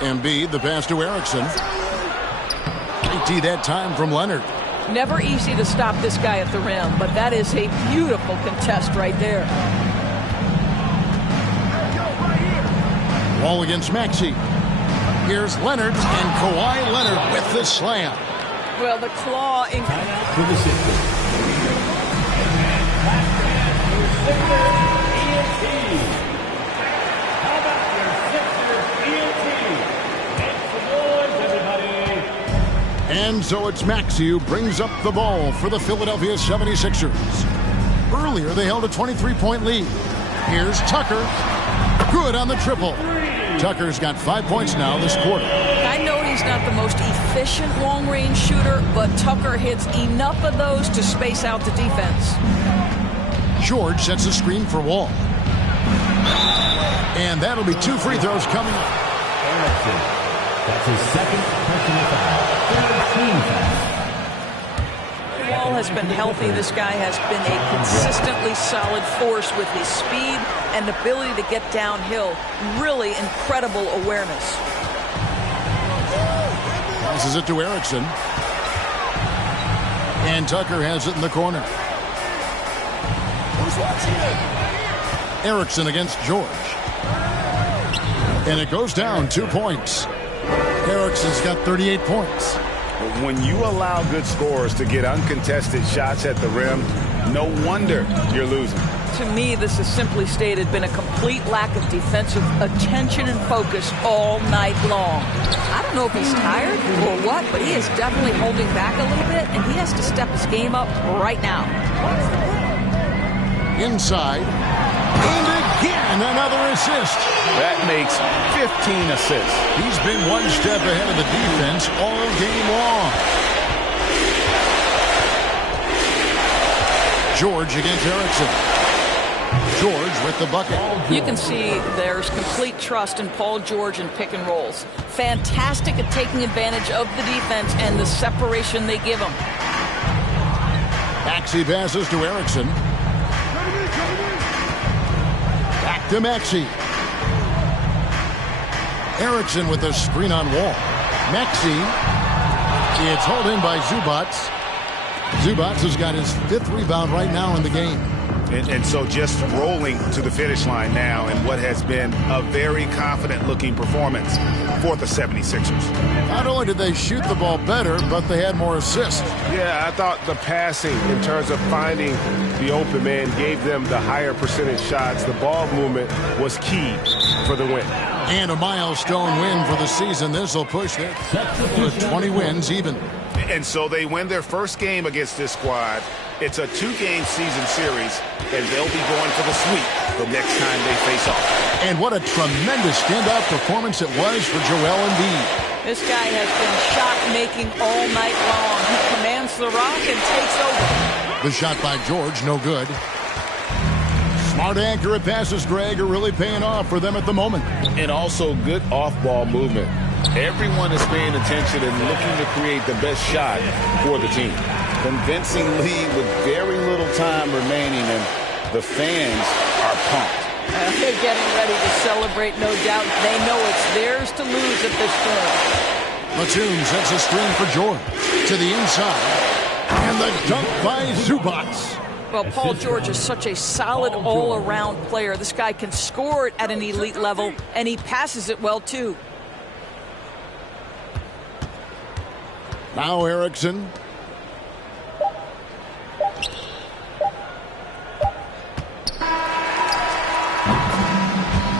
Embiid, the pass to Erickson. IT that time from Leonard. Never easy to stop this guy at the rim, but that is a beautiful contest right there. Wall against Maxey. Here's Leonard, and Kawhi Leonard with the slam. Well, the claw in... And so it's Maxey who brings up the ball for the Philadelphia 76ers. Earlier, they held a 23-point lead. Here's Tucker. Good on the triple. Tucker's got 5 points now this quarter. I know he's not the most efficient long-range shooter, but Tucker hits enough of those to space out the defense. George sets a screen for Wall. And that'll be 2 free throws coming up. That's his second personal foul. Wall has been healthy. This guy has been a consistently solid force with his speed and ability to get downhill. Really incredible awareness. Passes it to Erickson. And Tucker has it in the corner. Erickson against George. And it goes down 2 points. Erickson's got 38 points. When you allow good scorers to get uncontested shots at the rim, no wonder you're losing. To me, this has simply stated been a complete lack of defensive attention and focus all night long. I don't know if he's tired or what, but he is definitely holding back a little bit, and he has to step his game up right now. Inside. And again, another assist. That makes 15 assists. He's been one step ahead of the defense all game long. George against Erickson. George with the bucket. You can see there's complete trust in Paul George in pick and rolls. Fantastic at taking advantage of the defense and the separation they give him. Maxey passes to Erickson. Back to Maxey. Erickson with the screen on Wall. Maxey. It's hauled in by Zubats. Zubats has got his 5th rebound right now in the game. And so just rolling to the finish line now in what has been a very confident-looking performance for the 76ers. Not only did they shoot the ball better, but they had more assists. Yeah, I thought the passing in terms of finding the open man gave them the higher percentage shots. The ball movement was key for the win. And a milestone win for the season. This will push them to 20 wins even. And so they win their first game against this squad. It's a 2-game season series, and they'll be going for the sweep the next time they face off. And what a tremendous standout performance it was for Joel Embiid. This guy has been shot-making all night long. He commands the rock and takes over. The shot by George, no good. Smart, accurate passes, Greg, are really paying off for them at the moment. And also good off-ball movement. Everyone is paying attention and looking to create the best shot for the team. Convincing lead with very little time remaining, and the fans are pumped. They're getting ready to celebrate, no doubt. They know it's theirs to lose at this point. Batum sets a screen for George to the inside. And the dunk by Zubats. Well, Paul George is such a solid all-around player. This guy can score it at an elite level, and he passes it well, too. Now Erickson.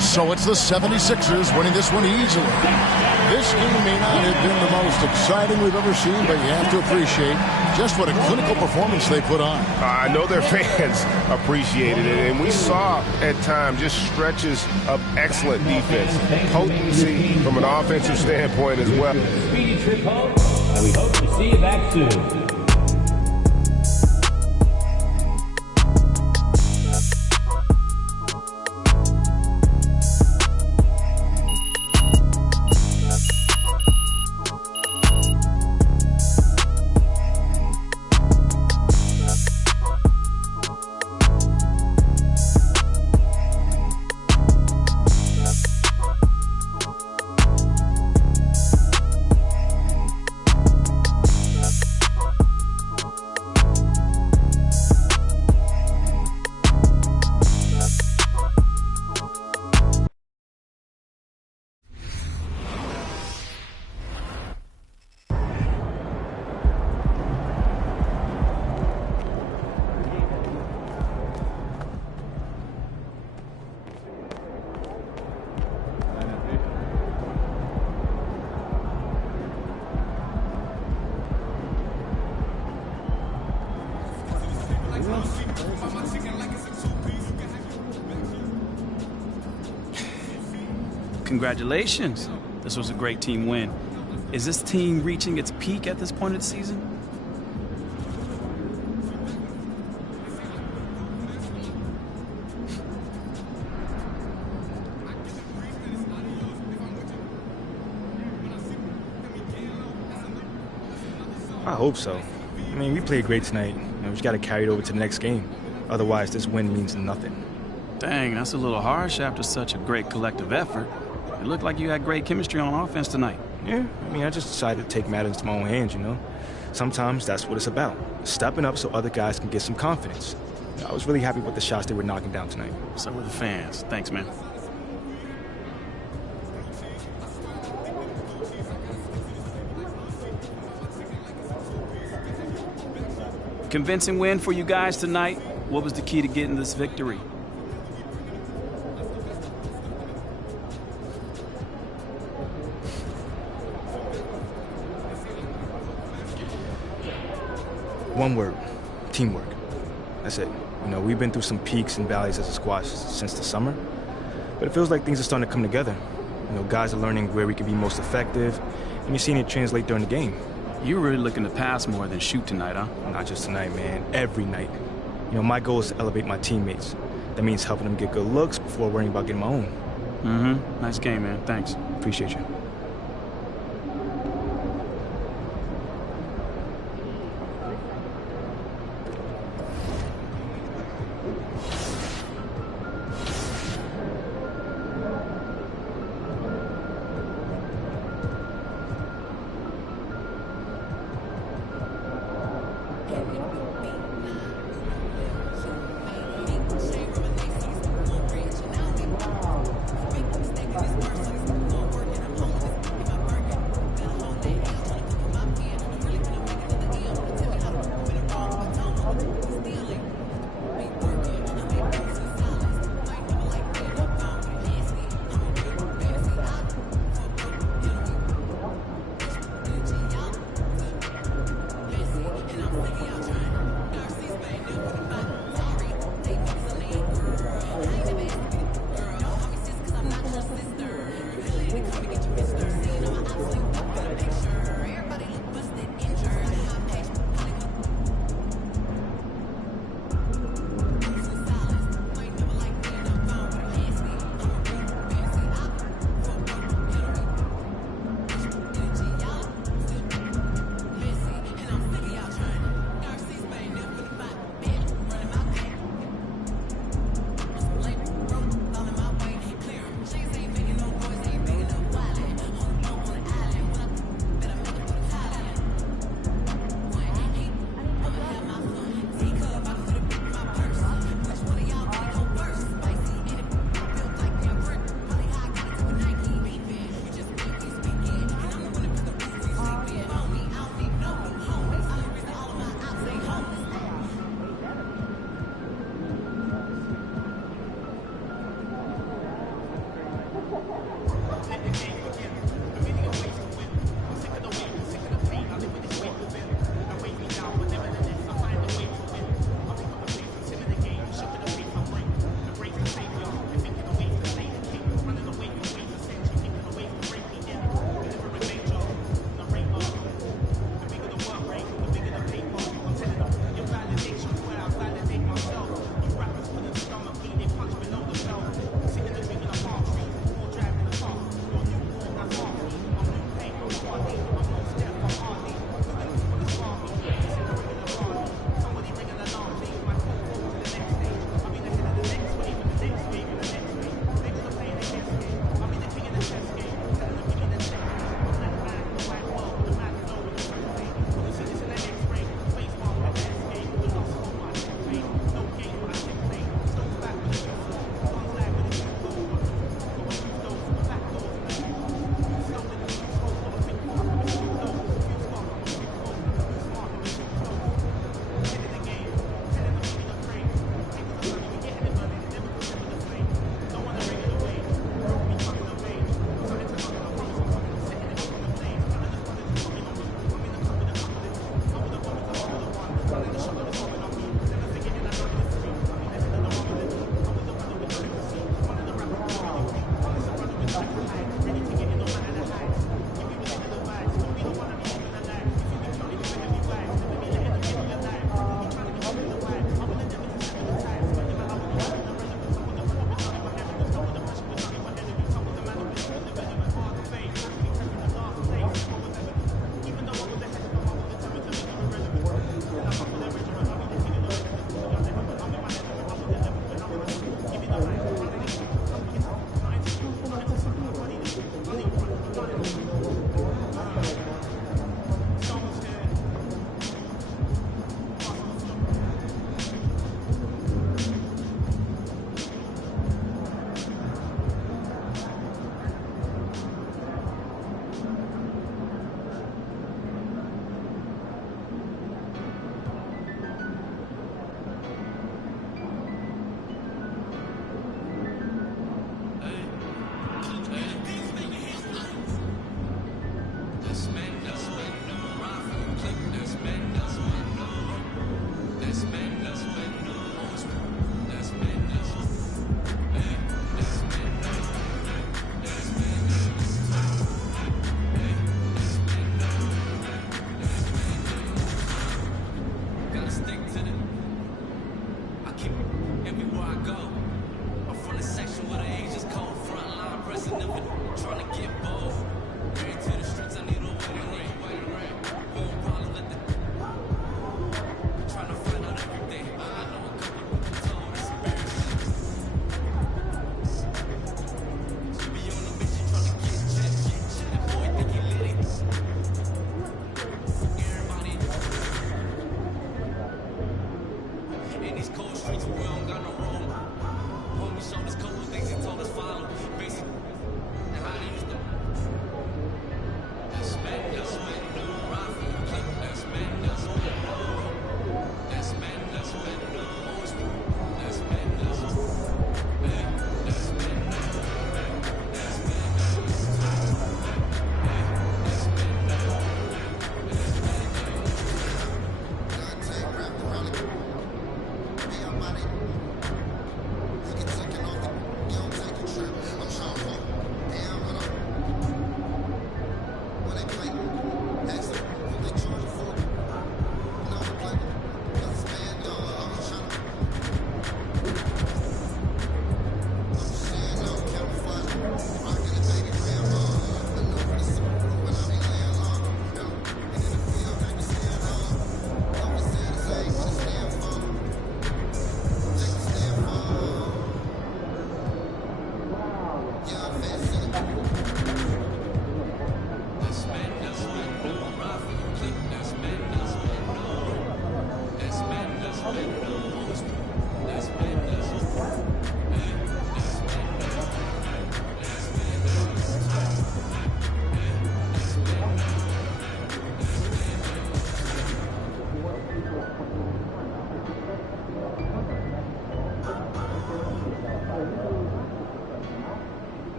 So it's the 76ers winning this one easily. This game may not have been the most exciting we've ever seen, but you have to appreciate just what a clinical performance they put on. I know their fans appreciated it, and we saw at times just stretches of excellent defense, potency from an offensive standpoint as well. Speedy trip home, and we hope to see you back soon. Congratulations. This was a great team win. Is this team reaching its peak at this point of the season? I hope so. I mean, we played great tonight. We just got to carry it over to the next game. Otherwise, this win means nothing. Dang, that's a little harsh after such a great collective effort. It looked like you had great chemistry on offense tonight. Yeah, I mean, I just decided to take matters into my own hands, you know? Sometimes that's what it's about. Stepping up so other guys can get some confidence. I was really happy with the shots they were knocking down tonight. So were the fans. Thanks, man. Convincing win for you guys tonight. What was the key to getting this victory? One word: teamwork. That's it. You know, we've been through some peaks and valleys as a squad since the summer, but it feels like things are starting to come together. You know, guys are learning where we can be most effective, and you're seeing it translate during the game. You were really looking to pass more than shoot tonight, huh? Not just tonight, man. Every night. You know, my goal is to elevate my teammates. That means helping them get good looks before worrying about getting my own. Mm-hmm. Nice game, man. Thanks. Appreciate you.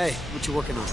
Hey, what you working on?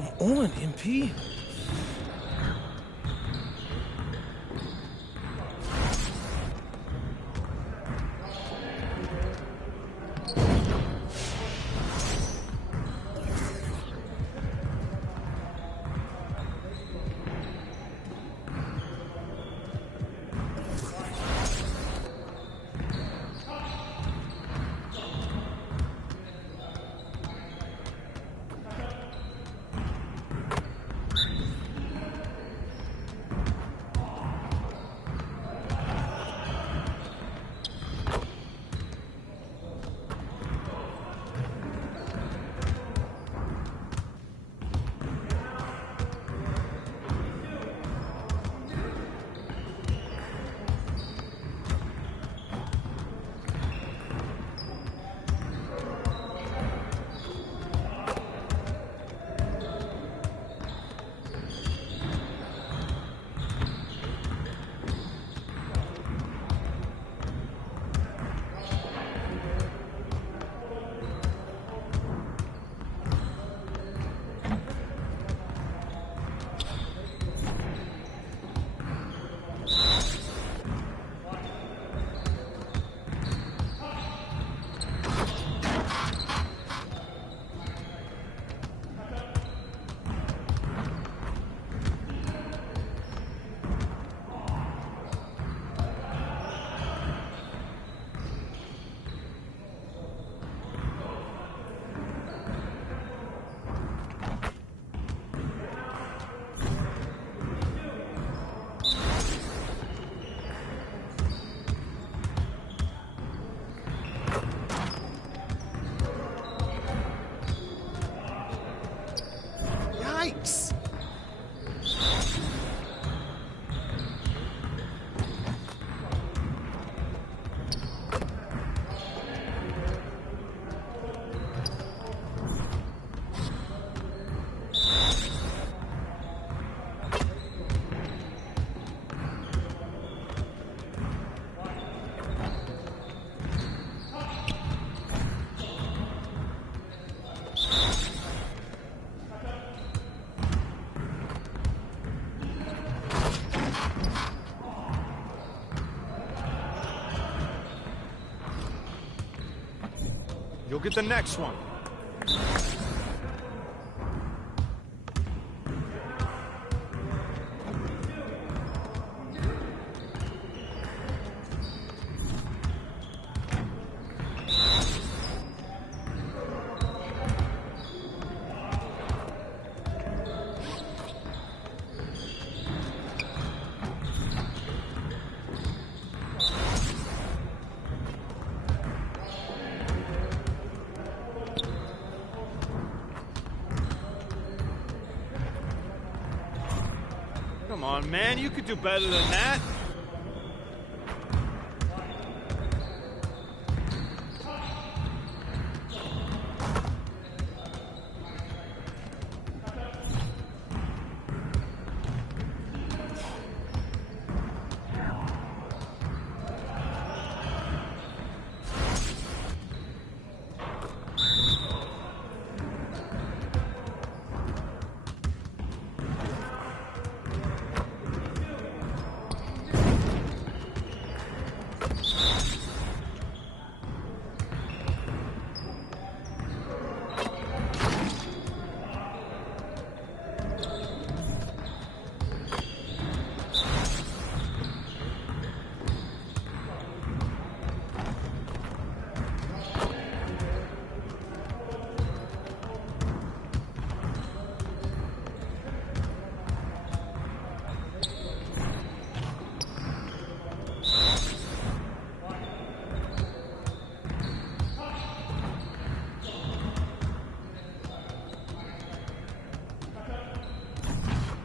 Come on, MP. Yikes! You'll get the next one. Come on, man, you could do better than that.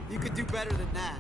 You could do better than that.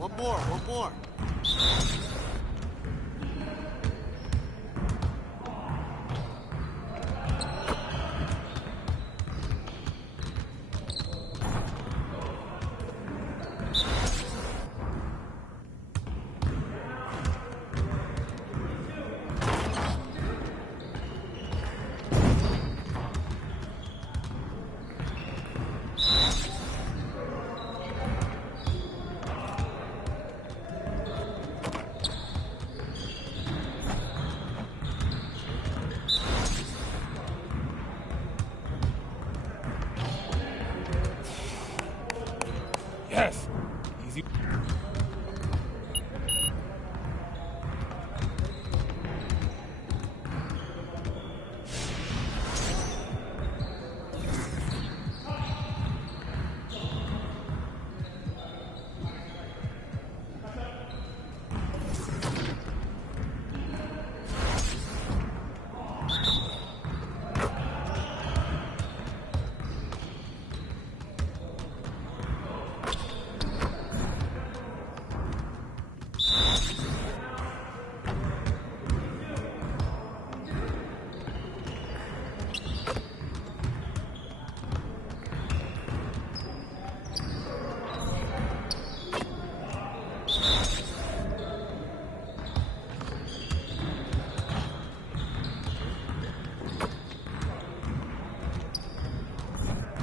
One more. Yes. Easy.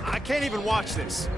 I can't even watch this.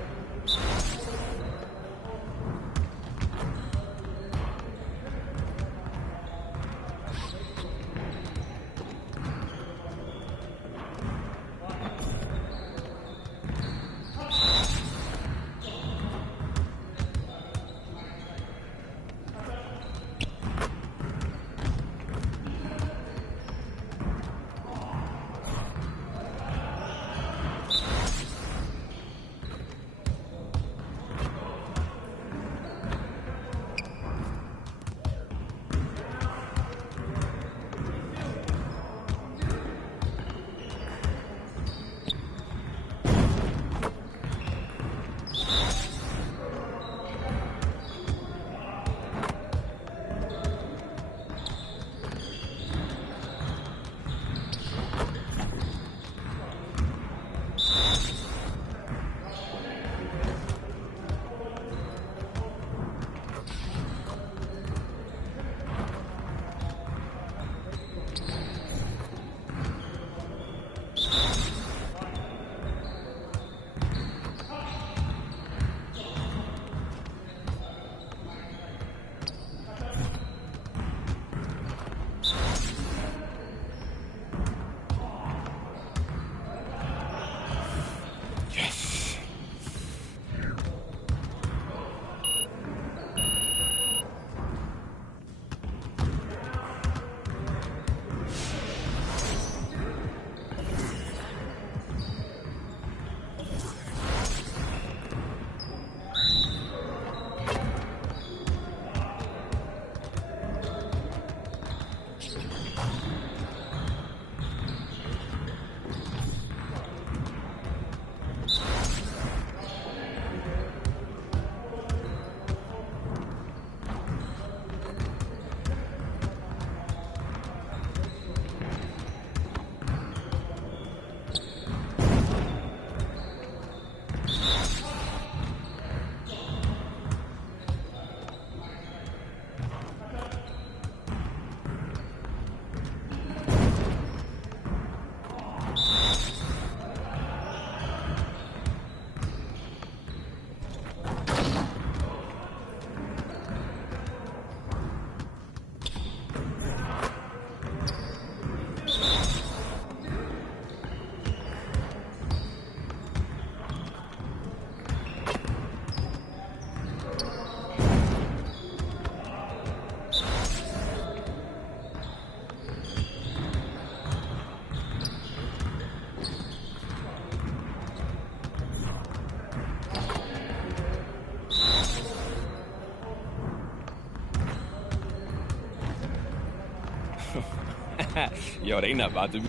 Yo, they not about to be.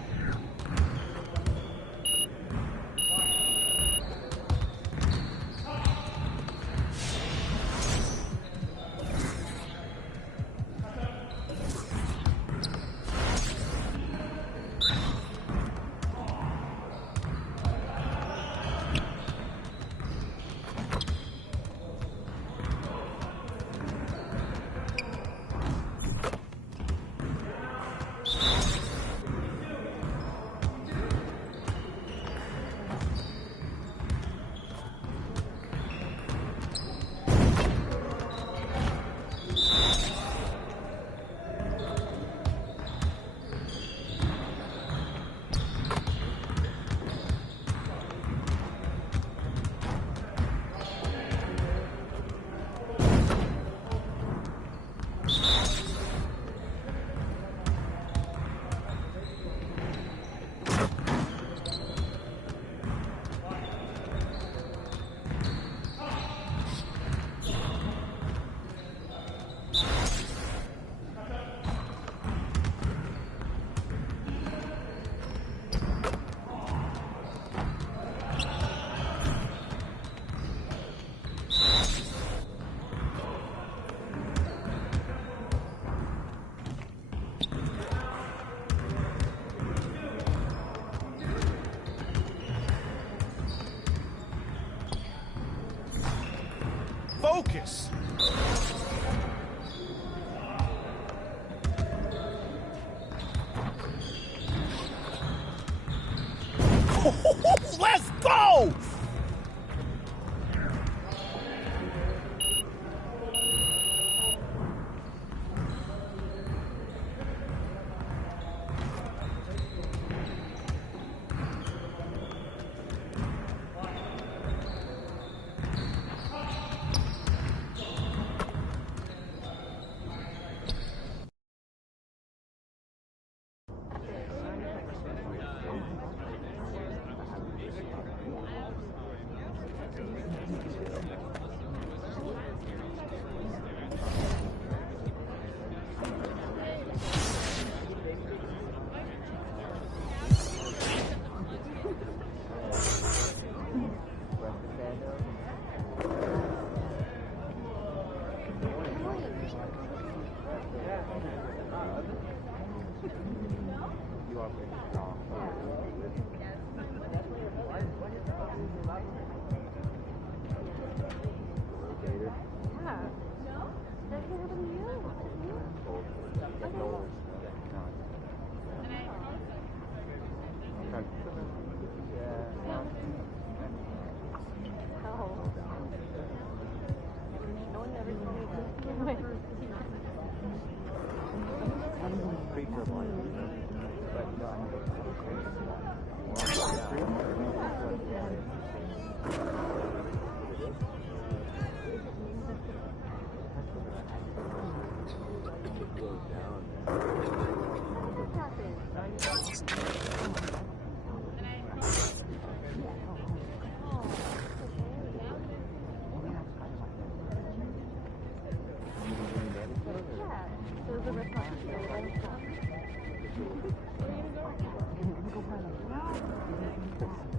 Focus. Let's go!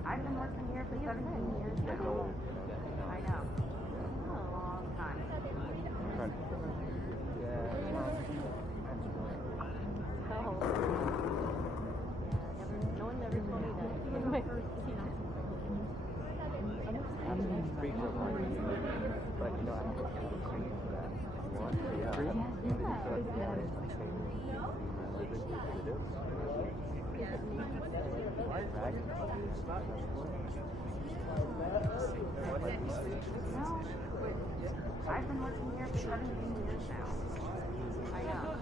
I've been working here for 17 years now. I know. A long time. No one ever told me that. It was my first team. I've been working here for 17 years now. I know.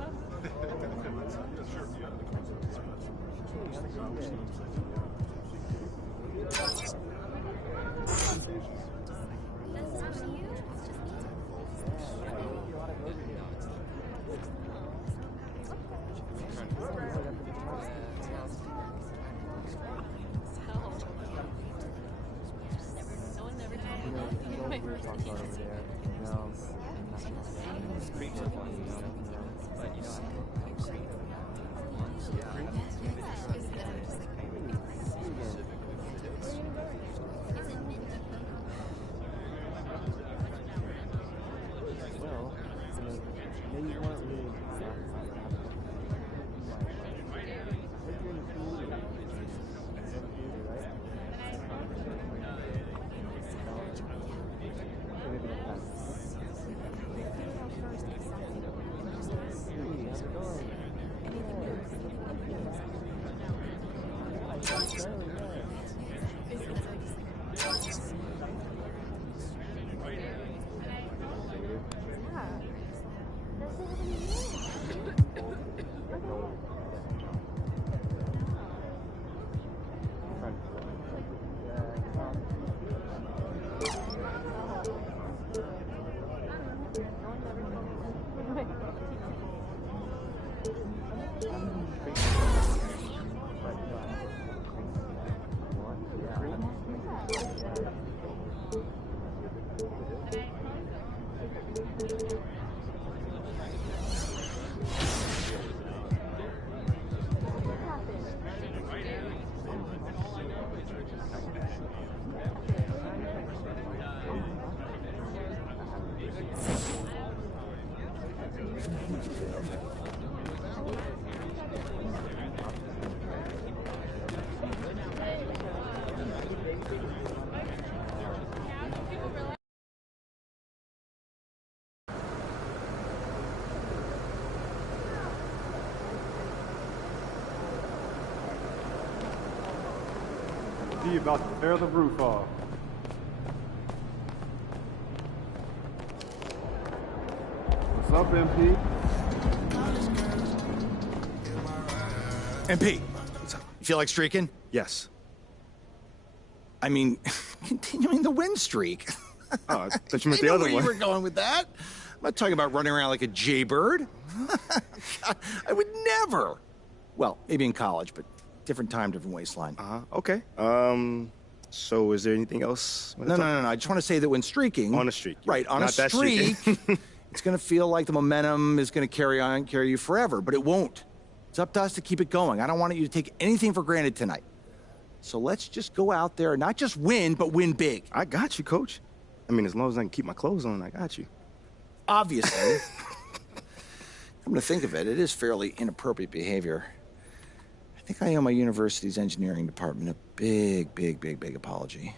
D about to tear the roof off. What's up, MP? MP, what's up? You feel like streaking? Yes. I mean, continuing the win streak. Oh, I thought you meant I the know other where one. you were going with that. I'm not talking about running around like a jaybird. I would never. Well, maybe in college, but different time, different waistline. Okay. So is there anything else? No. I just want to say that when streaking... On a streak. Right, on Not a that streak, streak. it's going to feel like the momentum is going to carry you forever, but it won't. It's up to us to keep it going. I don't want you to take anything for granted tonight. So let's just go out there and not just win, but win big. I got you, Coach. I mean, as long as I can keep my clothes on, I got you. Obviously. Come to think of it, it is fairly inappropriate behavior. I think I owe my university's engineering department a big apology.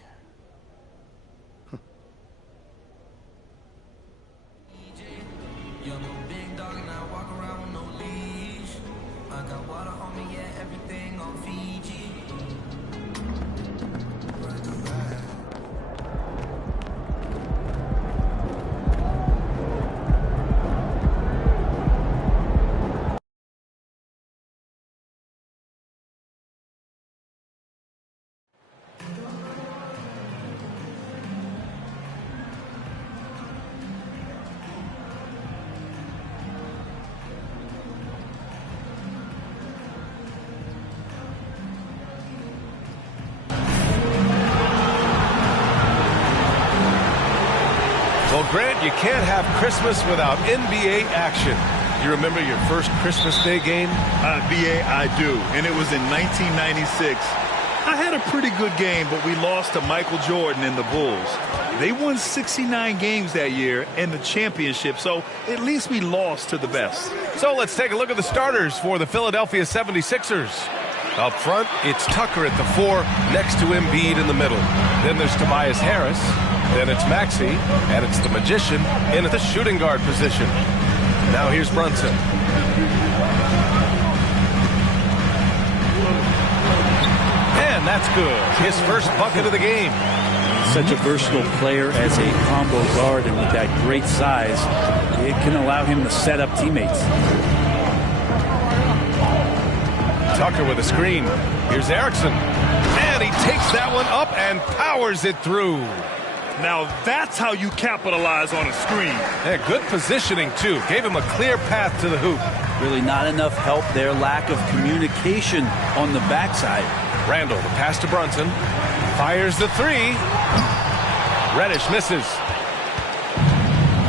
Well, Grant, you can't have Christmas without NBA action. You remember your first Christmas Day game? BA, I do, and it was in 1996. I had a pretty good game, but we lost to Michael Jordan and the Bulls. They won 69 games that year and the championship, so at least we lost to the best. So let's take a look at the starters for the Philadelphia 76ers. Up front, it's Tucker at the 4, next to Embiid in the middle. Then there's Tobias Harris. Then it's Maxey, and it's the Magician in the shooting guard position. Now here's Brunson. And that's good. His first bucket of the game. Such a versatile player as a combo guard, and with that great size, it can allow him to set up teammates. Tucker with a screen. Here's Erickson. And he takes that one up and powers it through. Now that's how you capitalize on a screen. Yeah, good positioning, too. Gave him a clear path to the hoop. Really not enough help there. Lack of communication on the backside. Randall, the pass to Brunson. Fires the 3. Reddish misses.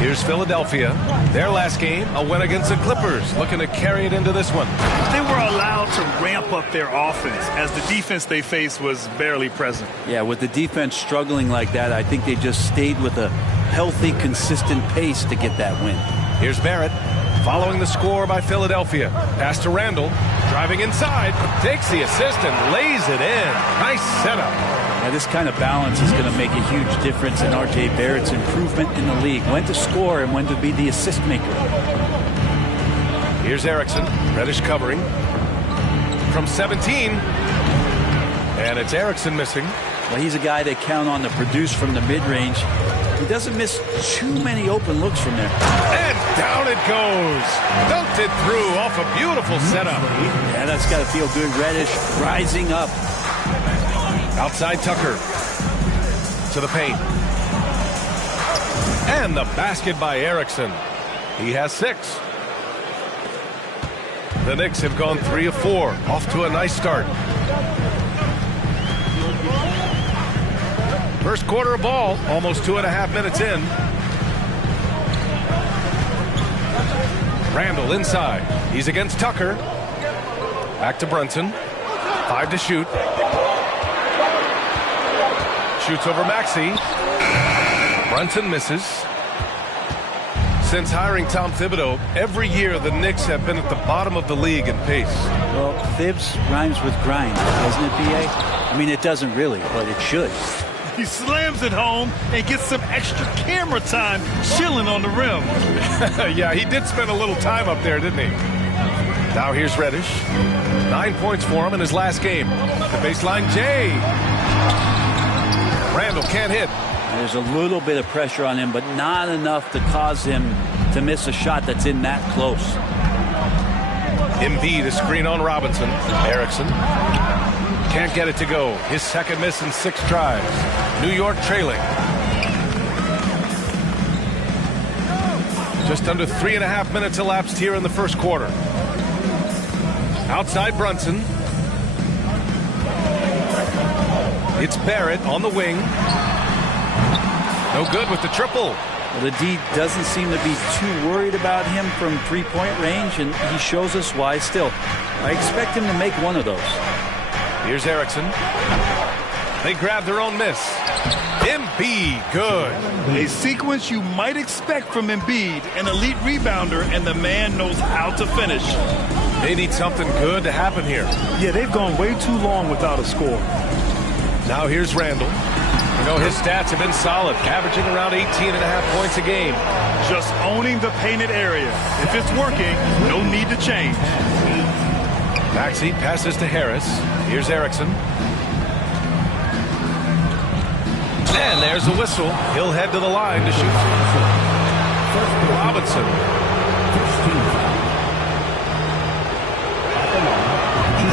Here's Philadelphia. Their last game, a win against the Clippers, looking to carry it into this one. They were allowed to ramp up their offense as the defense they faced was barely present. Yeah, with the defense struggling like that, I think they just stayed with a healthy, consistent pace to get that win. Here's Barrett, following the score by Philadelphia. Pass to Randall, driving inside, takes the assist and lays it in. Nice setup. Now, this kind of balance is going to make a huge difference in R.J. Barrett's improvement in the league. When to score and when to be the assist maker. Here's Erickson. Reddish covering from 17. And it's Erickson missing. Well, he's a guy they count on to produce from the mid-range. He doesn't miss too many open looks from there. And down it goes. Dunked it through off a beautiful setup. Yeah, that's got to feel good. Reddish rising up. Outside Tucker to the paint. And the basket by Erickson. He has 6. The Knicks have gone 3 of 4. Off to a nice start. First quarter of ball, almost 2.5 minutes in. Randall inside. He's against Tucker. Back to Brunson. 5 to shoot. Shoots over Maxey. Brunson misses. Since hiring Tom Thibodeau, every year the Knicks have been at the bottom of the league in pace. Well, Thibs rhymes with grind, doesn't it, B.A.? I mean, it doesn't really, but it should. He slams it home and gets some extra camera time chilling on the rim. Yeah, he did spend a little time up there, didn't he? Now here's Reddish. 9 points for him in his last game. The baseline J. Randall can't hit. There's a little bit of pressure on him, but not enough to cause him to miss a shot that's in that close. Embiid, a screen on Robinson. Erickson can't get it to go. His second miss in 6 tries. New York trailing. Just under 3.5 minutes elapsed here in the first quarter. Outside Brunson. It's Barrett on the wing. No good with the triple. Well, the D doesn't seem to be too worried about him from three-point range, and he shows us why still. I expect him to make one of those. Here's Erickson. They grab their own miss. Embiid, good. A sequence you might expect from Embiid, an elite rebounder, and the man knows how to finish. They need something good to happen here. Yeah, they've gone way too long without a score. Now here's Randall. You know, his stats have been solid, averaging around 18.5 points a game. Just owning the painted area. If it's working, no need to change. Maxey passes to Harris. Here's Erickson. And there's the whistle. He'll head to the line to shoot. Robinson.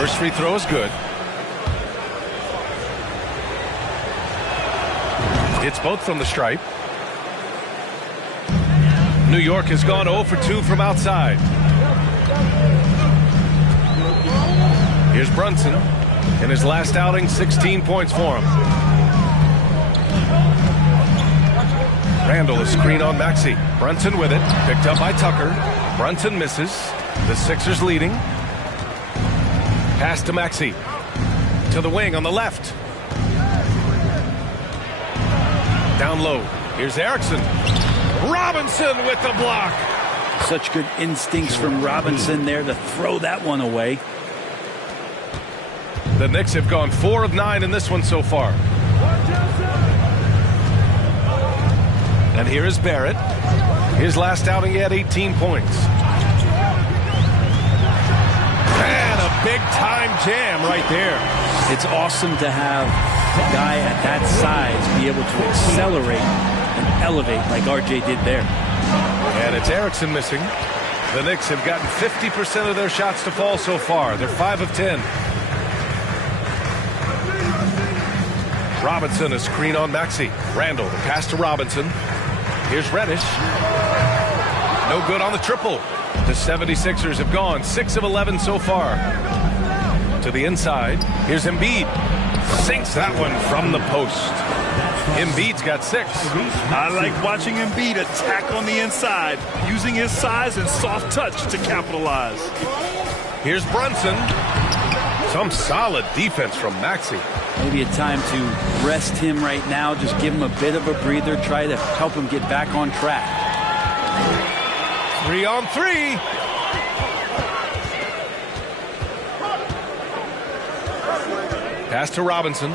First free throw is good. It's both from the stripe. New York has gone 0 for 2 from outside. Here's Brunson. In his last outing, 16 points for him. Randall, a screen on Maxey. Brunson with it. Picked up by Tucker. Brunson misses. The Sixers leading. Pass to Maxey. To the wing on the left. Down low. Here's Erickson. Robinson with the block. Such good instincts from Robinson there to throw that one away. The Knicks have gone 4 of 9 in this one so far. And here is Barrett. His last outing, he had 18 points. And a big-time jam right there. It's awesome to have a guy at that size be able to accelerate and elevate like RJ did there. And it's Erickson missing. The Knicks have gotten 50% of their shots to fall so far. They're 5 of 10. Robinson, a screen on Maxey. Randall, the pass to Robinson. Here's Reddish. No good on the triple. The 76ers have gone 6 of 11 so far. To the inside. Here's Embiid. Sinks that one from the post. Embiid's got 6. I like watching Embiid attack on the inside, using his size and soft touch to capitalize. Here's Brunson. Some solid defense from Maxey. Maybe a time to rest him right now. Just give him a bit of a breather. Try to help him get back on track. 3-on-3. Pass to Robinson.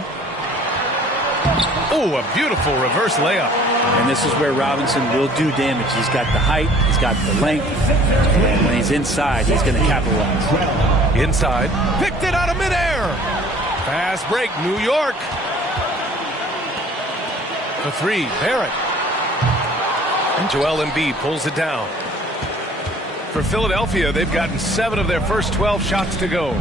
Oh, a beautiful reverse layup. And this is where Robinson will do damage. He's got the height. He's got the length. When he's inside, he's going to capitalize. Inside. Picked it out of midair. Fast break, New York. For 3, Barrett. And Joel Embiid pulls it down. For Philadelphia, they've gotten 7 of their first 12 shots to go.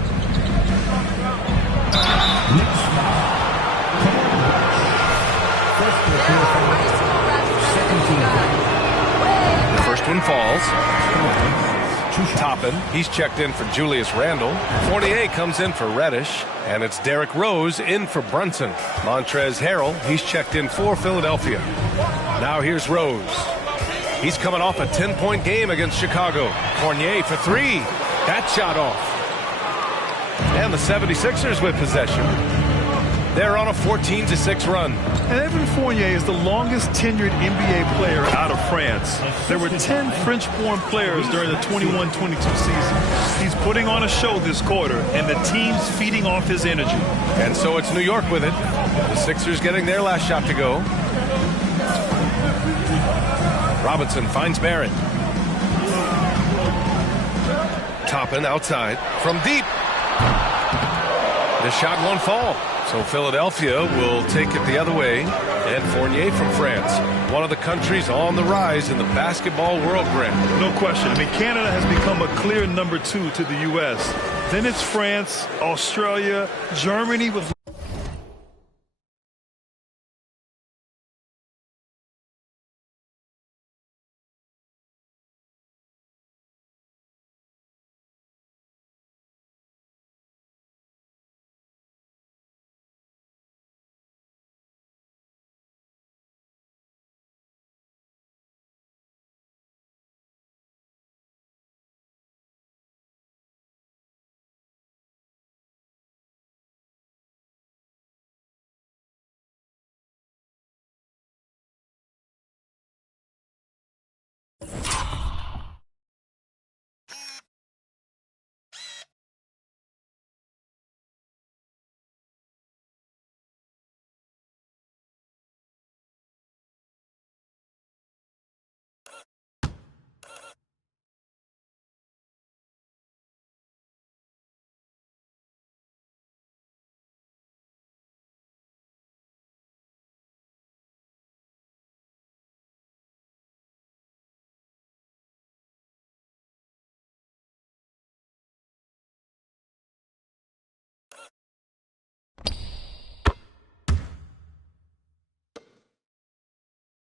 The first one falls. Toppin, he's checked in for Julius Randle. Fournier comes in for Reddish. And it's Derrick Rose in for Brunson. Montrezl Harrell, he's checked in for Philadelphia. Now here's Rose. He's coming off a 10-point game against Chicago. Fournier for 3. That shot off. And the 76ers with possession. They're on a 14-6 run. And Evan Fournier is the longest tenured NBA player out of France. There were 10 French-born players during the 21-22 season. He's putting on a show this quarter, and the team's feeding off his energy. And so it's New York with it. The Sixers getting their last shot to go. Robinson finds Barrett. Toppin outside from deep. The shot won't fall. So Philadelphia will take it the other way. And Fournier from France, one of the countries on the rise in the basketball world, Grant. No question. I mean, Canada has become a clear number 2 to the U.S. Then it's France, Australia, Germany with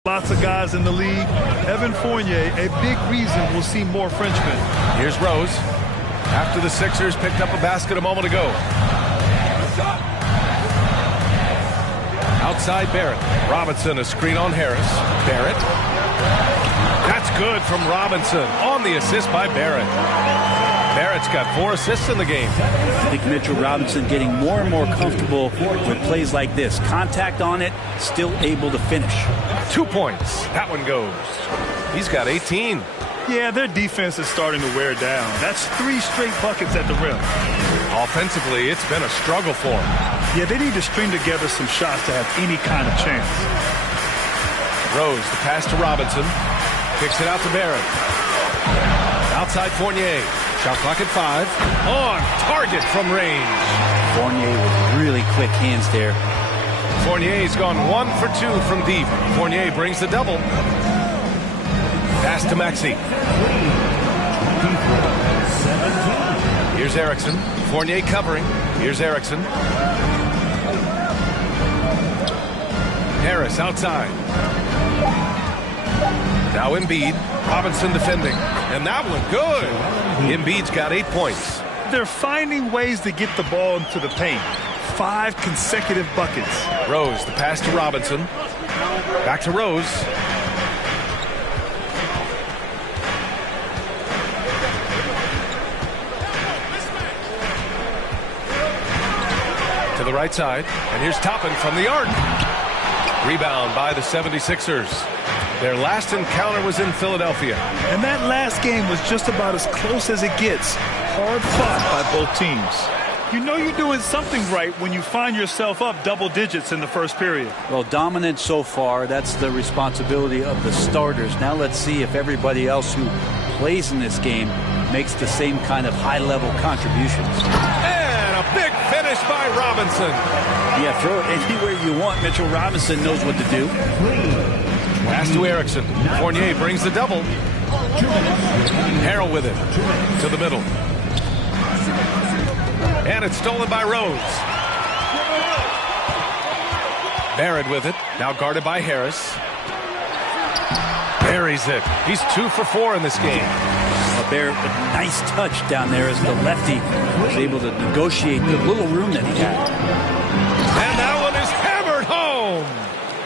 lots of guys in the league. Evan Fournier, a big reason we'll see more Frenchmen. Here's Rose. After the Sixers picked up a basket a moment ago. Outside Barrett. Robinson, a screen on Harris. Barrett. That's good from Robinson on the assist by Barrett. Barrett's got 4 assists in the game. I think Mitchell Robinson getting more and more comfortable with plays like this. Contact on it, still able to finish. 2 points. That one goes. He's got 18. Yeah, their defense is starting to wear down. That's 3 straight buckets at the rim. Offensively, it's been a struggle for them. Yeah, they need to string together some shots to have any kind of chance. Rose, the pass to Robinson. Kicks it out to Barrett. Outside Fournier. Shot clock at 5. On target from range. Fournier with really quick hands there. Fournier's gone 1 for 2 from deep. Fournier brings the double. Pass to Maxey. Here's Erickson. Fournier covering. Here's Erickson. Harris outside. Now Embiid. Robinson defending. And that one good. Embiid's got 8 points. They're finding ways to get the ball into the paint. 5 consecutive buckets. Rose, the pass to Robinson. Back to Rose. To the right side, and here's Toppin from the arc. Rebound by the 76ers. Their last encounter was in Philadelphia. And that last game was just about as close as it gets. Hard fought by both teams. You know you're doing something right when you find yourself up double digits in the first period. Well, dominant so far. That's the responsibility of the starters. Now let's see if everybody else who plays in this game makes the same kind of high-level contributions. And a big finish by Robinson. Yeah, throw it anywhere you want. Mitchell Robinson knows what to do. Pass to Erickson. Fournier brings the double. Harrell with it. To the middle. And it's stolen by Rose. Barrett with it. Now guarded by Harris. Buries it. He's 2 for 4 in this game. Barrett with a nice touch down there as the lefty was able to negotiate the little room that he had. And that one is hammered home.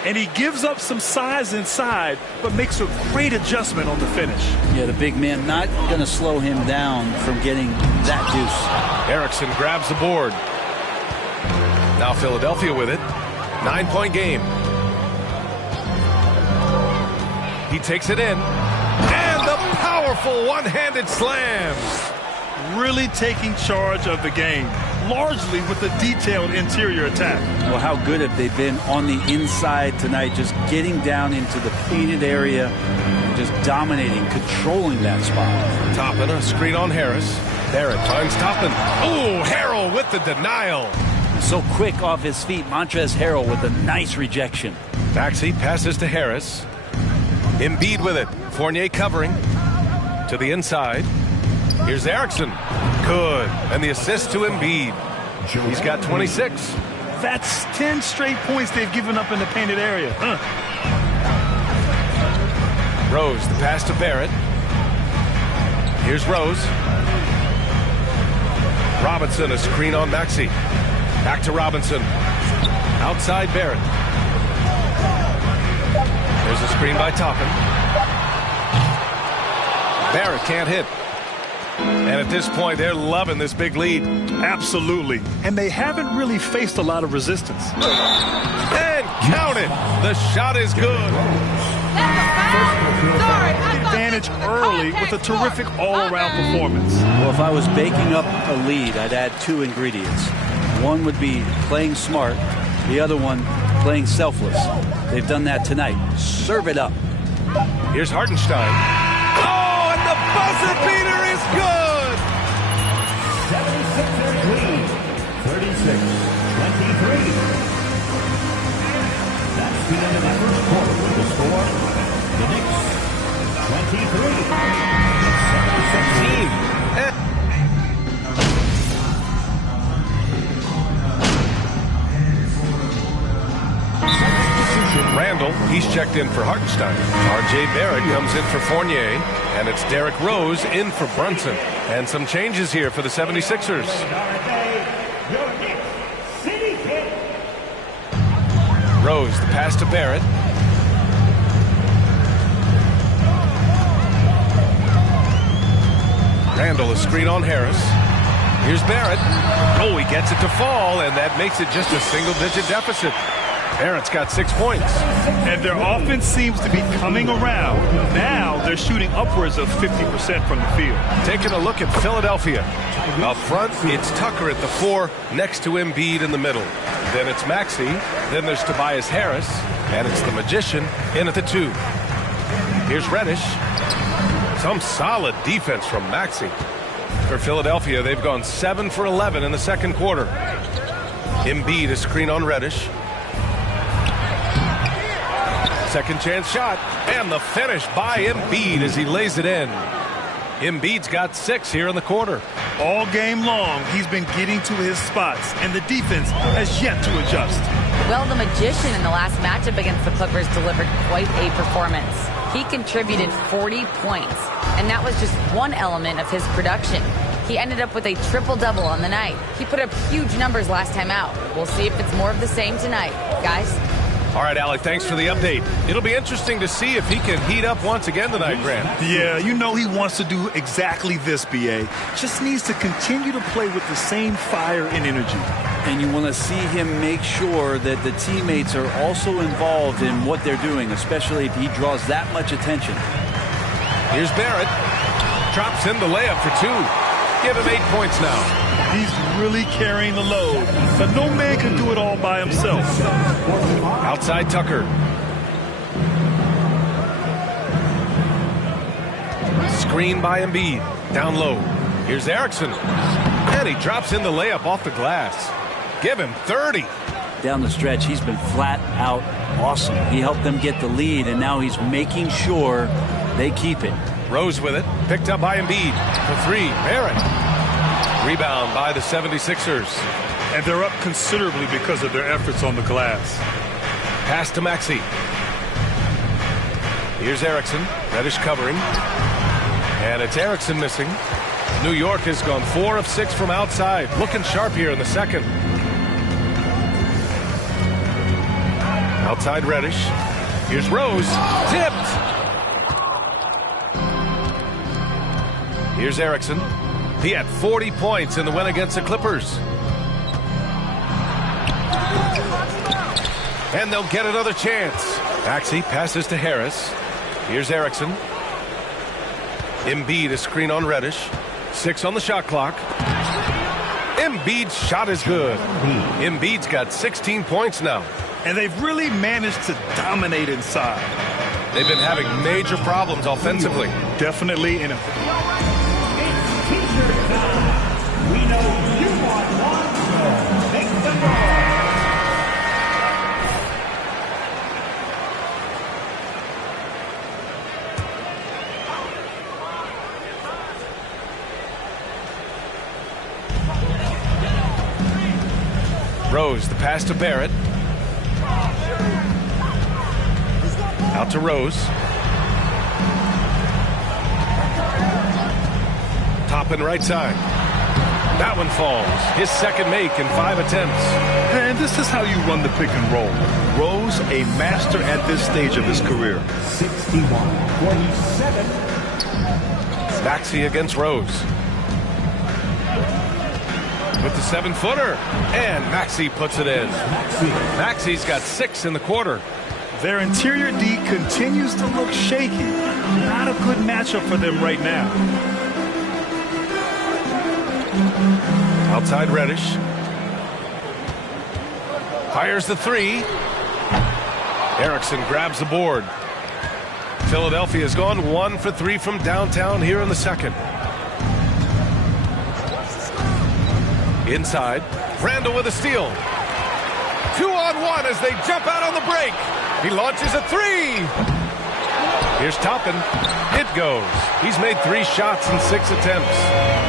And he gives up some size inside, but makes a great adjustment on the finish. Yeah, the big man not going to slow him down from getting that deuce. Erickson grabs the board. Now Philadelphia with it. 9-point game. He takes it in. And the powerful one-handed slam. Really taking charge of the game, largely with a detailed interior attack. Well, how good have they been on the inside tonight, just getting down into the painted area and just dominating, controlling that spot. Toppin, a screen on Harris. Barrett finds Toppin. Oh, Harrell with the denial. So quick off his feet, Montrezl Harrell with a nice rejection. Maxey passes to Harris. Embiid with it. Fournier covering. To the inside. Here's Erickson. Good. And the assist to Embiid. He's got 26. That's 10 straight points they've given up in the painted area. Rose, the pass to Barrett. Here's Rose. Robinson, a screen on Maxey. Back to Robinson. Outside Barrett. There's a screen by Toppin. Barrett can't hit. And at this point, they're loving this big lead. Absolutely. And they haven't really faced a lot of resistance. And count it. The shot is good. Advantage early with a terrific all-around performance. Well, if I was baking up a lead, I'd add 2 ingredients. One would be playing smart. The other one, playing selfless. They've done that tonight. Serve it up. Here's Hartenstein. Oh, and the buzzer beater is good. 76ers lead, 36-23. That's the end of the first quarter with the score. The Knicks, 23. The 76ers. Randall, he's checked in for Hartenstein. R.J. Barrett comes in for Fournier, and it's Derrick Rose in for Brunson. And some changes here for the 76ers. Rose, the pass to Barrett. Randall, a screen on Harris. Here's Barrett. Oh, he gets it to fall, and that makes it just a single-digit deficit. Barrett's got 6 points. And their offense seems to be coming around. Now they're shooting upwards of 50% from the field. Taking a look at Philadelphia. Up front, it's Tucker at the 4, next to Embiid in the middle. Then it's Maxey. Then there's Tobias Harris. And it's the Magician in at the 2. Here's Reddish. Some solid defense from Maxey. For Philadelphia, they've gone 7 for 11 in the second quarter. Embiid, a screen on Reddish. Second chance shot, and the finish by Embiid as he lays it in. Embiid's got 6 here in the quarter. All game long, he's been getting to his spots, and the defense has yet to adjust. Well, the Magician in the last matchup against the Clippers delivered quite a performance. He contributed 40 points, and that was just one element of his production. He ended up with a triple-double on the night. He put up huge numbers last time out. We'll see if it's more of the same tonight. Guys? All right, Alec, thanks for the update. It'll be interesting to see if he can heat up once again tonight, Grant. Yeah, you know he wants to do exactly this, B.A. Just needs to continue to play with the same fire and energy. And you want to see him make sure that the teammates are also involved in what they're doing, especially if he draws that much attention. Here's Barrett. Drops in the layup for 2. Give him 8 points now. He's really carrying the load, but no man can do it all by himself. Outside Tucker. Screen by Embiid. Down low. Here's Erickson. And he drops in the layup off the glass. Give him 30. Down the stretch, he's been flat out awesome. He helped them get the lead, and now he's making sure they keep it. Rose with it. Picked up by Embiid. For 3. Barrett. Rebound by the 76ers. And they're up considerably because of their efforts on the glass. Pass to Maxey. Here's Erickson. Reddish covering. And it's Erickson missing. New York has gone 4 of 6 from outside. Looking sharp here in the second. Outside Reddish. Here's Rose. Tipped. Here's Erickson. He had 40 points in the win against the Clippers. And they'll get another chance. Maxey passes to Harris. Here's Erickson. Embiid, a screen on Reddish. 6 on the shot clock. Embiid's shot is good. Embiid's got 16 points now. And they've really managed to dominate inside. They've been having major problems offensively. Definitely in a... We know you want one, so make some noise. Rose, the pass to Barrett. Out to Rose. Top and right side. That one falls. His second make in 5 attempts. And this is how you run the pick and roll. Rose, a master at this stage of his career. 61-47. Maxey against Rose. With the 7-footer. And Maxey puts it in. Maxey's got 6 in the quarter. Their interior D continues to look shaky. Not a good matchup for them right now. Outside Reddish. Fires the 3. Erickson grabs the board. Philadelphia has gone 1 for 3 from downtown here in the second. Inside. Randall with a steal. 2-on-1 as they jump out on the break. He launches a 3. Here's Toppin. It goes. He's made 3 shots in 6 attempts.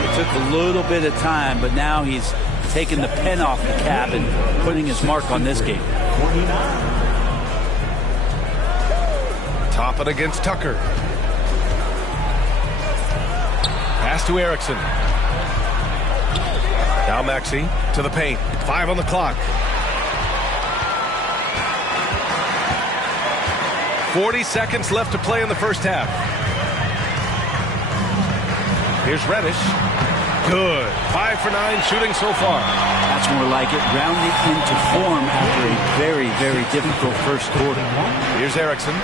It took a little bit of time, but now he's taking the pen off the cap and putting his mark on this game. Toppin against Tucker. Pass to Erickson. Now Maxey to the paint. 5 on the clock. 40 seconds left to play in the first half. Here's Reddish. Good. 5 for 9 shooting so far. That's more like it. Rounding into form after a very, very difficult first quarter. Here's Erickson.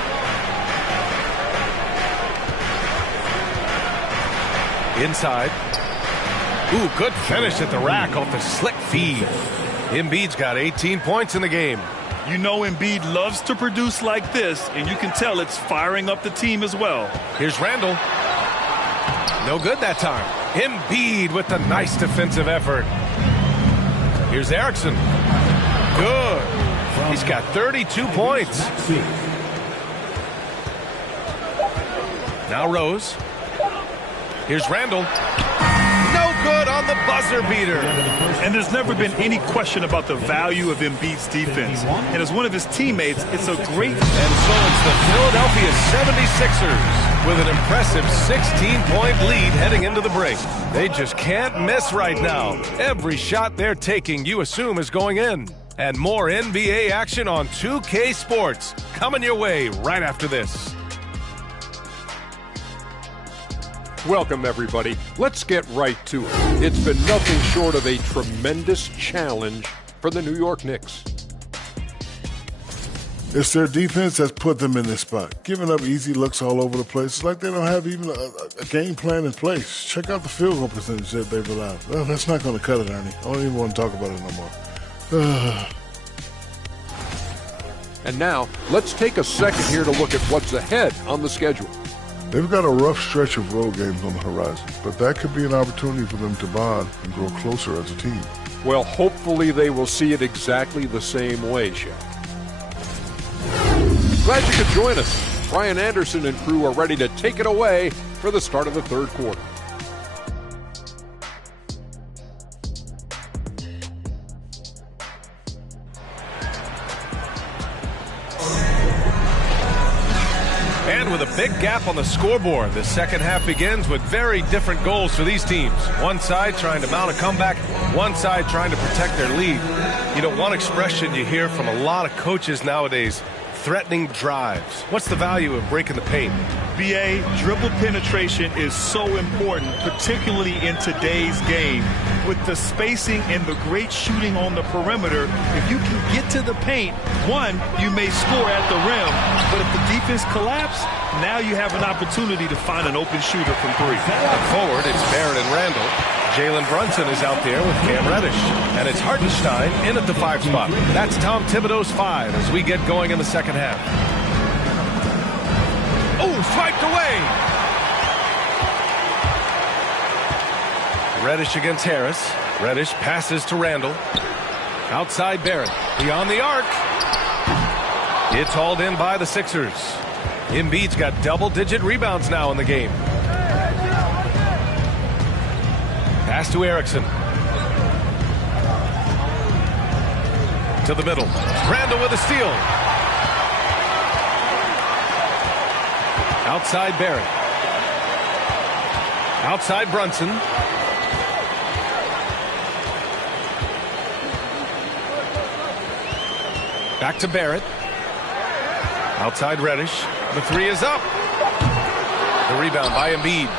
Inside. Ooh, good finish at the rack off the slick feed. Embiid's got 18 points in the game. You know Embiid loves to produce like this, and you can tell it's firing up the team as well. Here's Randall. No good that time. Embiid with the nice defensive effort. Here's Erickson. Good. He's got 32 points. Now Rose. Here's Randall. No good on the buzzer beater. And there's never been any question about the value of Embiid's defense. And as one of his teammates, it's a great... And so it's the Philadelphia 76ers with an impressive 16-point lead heading into the break. They just can't miss right now. Every shot they're taking, you assume, is going in. And more NBA action on 2K Sports coming your way right after this. Welcome, everybody. Let's get right to it. It's been nothing short of a tremendous challenge for the New York Knicks. It's their defense that's put them in this spot, giving up easy looks all over the place. It's like they don't have even a game plan in place. Check out the field goal percentage that they've allowed. Well, that's not going to cut it, Ernie. I don't even want to talk about it no more. And now, let's take a second here to look at what's ahead on the schedule. They've got a rough stretch of road games on the horizon, but that could be an opportunity for them to bond and grow closer as a team. Well, hopefully they will see it exactly the same way, Shaq. Glad you could join us. Brian Anderson and crew are ready to take it away for the start of the third quarter. And with a big gap on the scoreboard, the second half begins with very different goals for these teams. One side trying to mount a comeback, one side trying to protect their lead. You know, one expression you hear from a lot of coaches nowadays, threatening drives. What's the value of breaking the paint? BA, dribble penetration is so important, particularly in today's game. With the spacing and the great shooting on the perimeter, if you can get to the paint, one, you may score at the rim, but if the defense collapses, now you have an opportunity to find an open shooter from three. Forward, it's Barrett and Randall. Jalen Brunson is out there with Cam Reddish. And it's Hartenstein in at the 5 spot. That's Tom Thibodeau's 5 as we get going in the second half. Oh, swiped away. Reddish against Harris. Reddish passes to Randall. Outside Barrett. Beyond the arc. It's hauled in by the Sixers. Embiid's got double-digit rebounds now in the game. Pass to Erickson. To the middle. Randall with a steal. Outside Barrett. Outside Brunson. Back to Barrett. Outside Reddish. The 3 is up. The rebound by Embiid.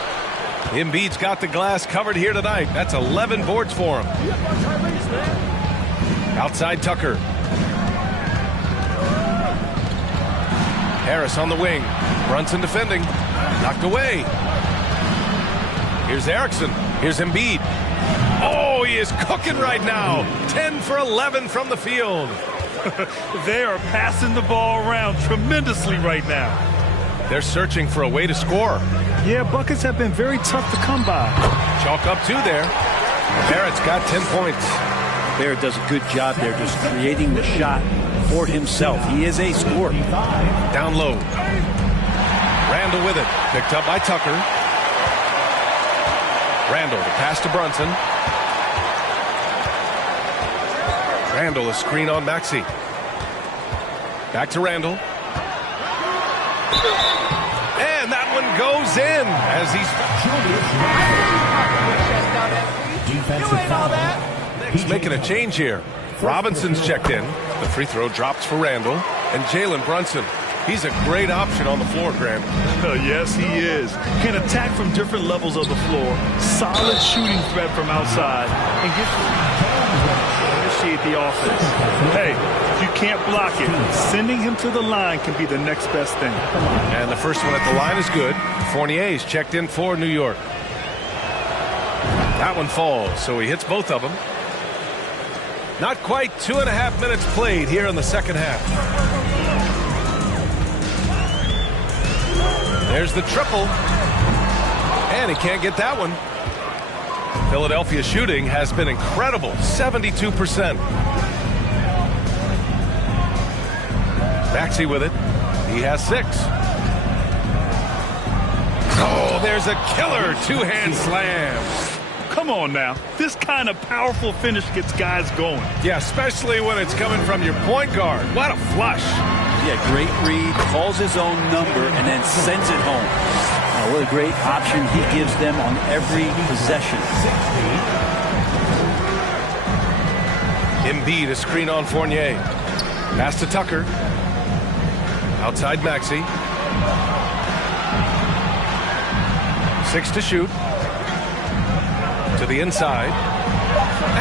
Embiid's got the glass covered here tonight. That's 11 boards for him. Outside Tucker. Harris on the wing. Brunson defending. Knocked away. Here's Erickson. Here's Embiid. Oh, he is cooking right now. 10 for 11 from the field. They are passing the ball around tremendously right now. They're searching for a way to score. Yeah, buckets have been very tough to come by. Chalk up 2 there. Barrett's got 10 points. Barrett does a good job there just creating the shot for himself. He is a scorer. Down low. Randall with it. Picked up by Tucker. Randall, the pass to Brunson. Randall, a screen on Maxey. Back to Randall. And that one goes in as he's... He's making a change here. Robinson's checked in. The free throw drops for Randall. And Jalen Brunson. He's a great option on the floor, Graham. Yes, he is. Can attack from different levels of the floor. Solid shooting threat from outside. And gets to initiate the offense. Hey, if you can't block it, sending him to the line can be the next best thing. And the first one at the line is good. Fournier's checked in for New York. That one falls, so he hits both of them. Not quite 2.5 minutes played here in the second half. There's the triple. And he can't get that one. Philadelphia shooting has been incredible. 72%. Maxey with it. He has 6. Oh, there's a killer 2-hand slam. Come on now. This kind of powerful finish gets guys going. Yeah, especially when it's coming from your point guard. What a flush. Yeah, great read, calls his own number, and then sends it home. What a great option he gives them on every possession. Embiid, a screen on Fournier. Pass to Tucker. Outside Maxey. 6 to shoot. To the inside.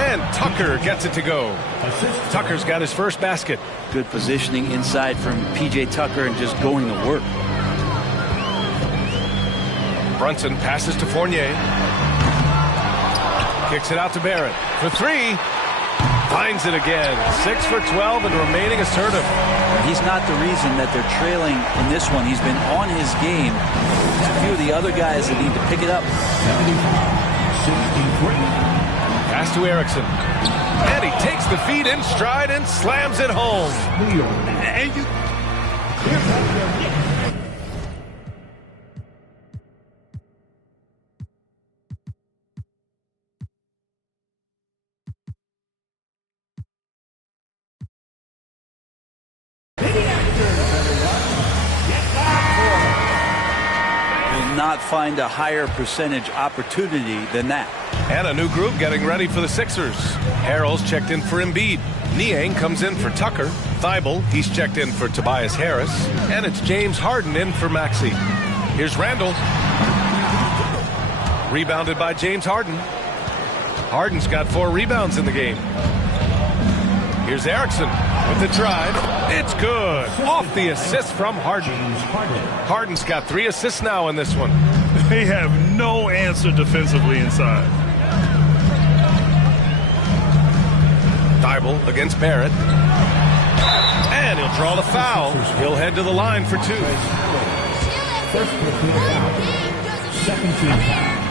And Tucker gets it to go. Tucker's got his first basket. Good positioning inside from P.J. Tucker and just going to work. Brunson passes to Fournier. Kicks it out to Barrett. For 3. Finds it again. 6 for 12 and remaining assertive. He's not the reason that they're trailing in this one. He's been on his game. There's a few of the other guys that need to pick it up. 63. Pass to Erickson. And he takes the feed in stride and slams it home. And you... Will not find a higher percentage opportunity than that. And a new group getting ready for the Sixers. Harrell's checked in for Embiid. Niang comes in for Tucker. Thibault, he's checked in for Tobias Harris. And it's James Harden in for Maxey. Here's Randall. Rebounded by James Harden. Harden's got 4 rebounds in the game. Here's Erickson with the drive. It's good. Off the assist from Harden. Harden's got 3 assists now in this one. They have no answer defensively inside. Thibault against Barrett. And he'll draw the foul. He'll head to the line for 2. First personal foul. Second team foul.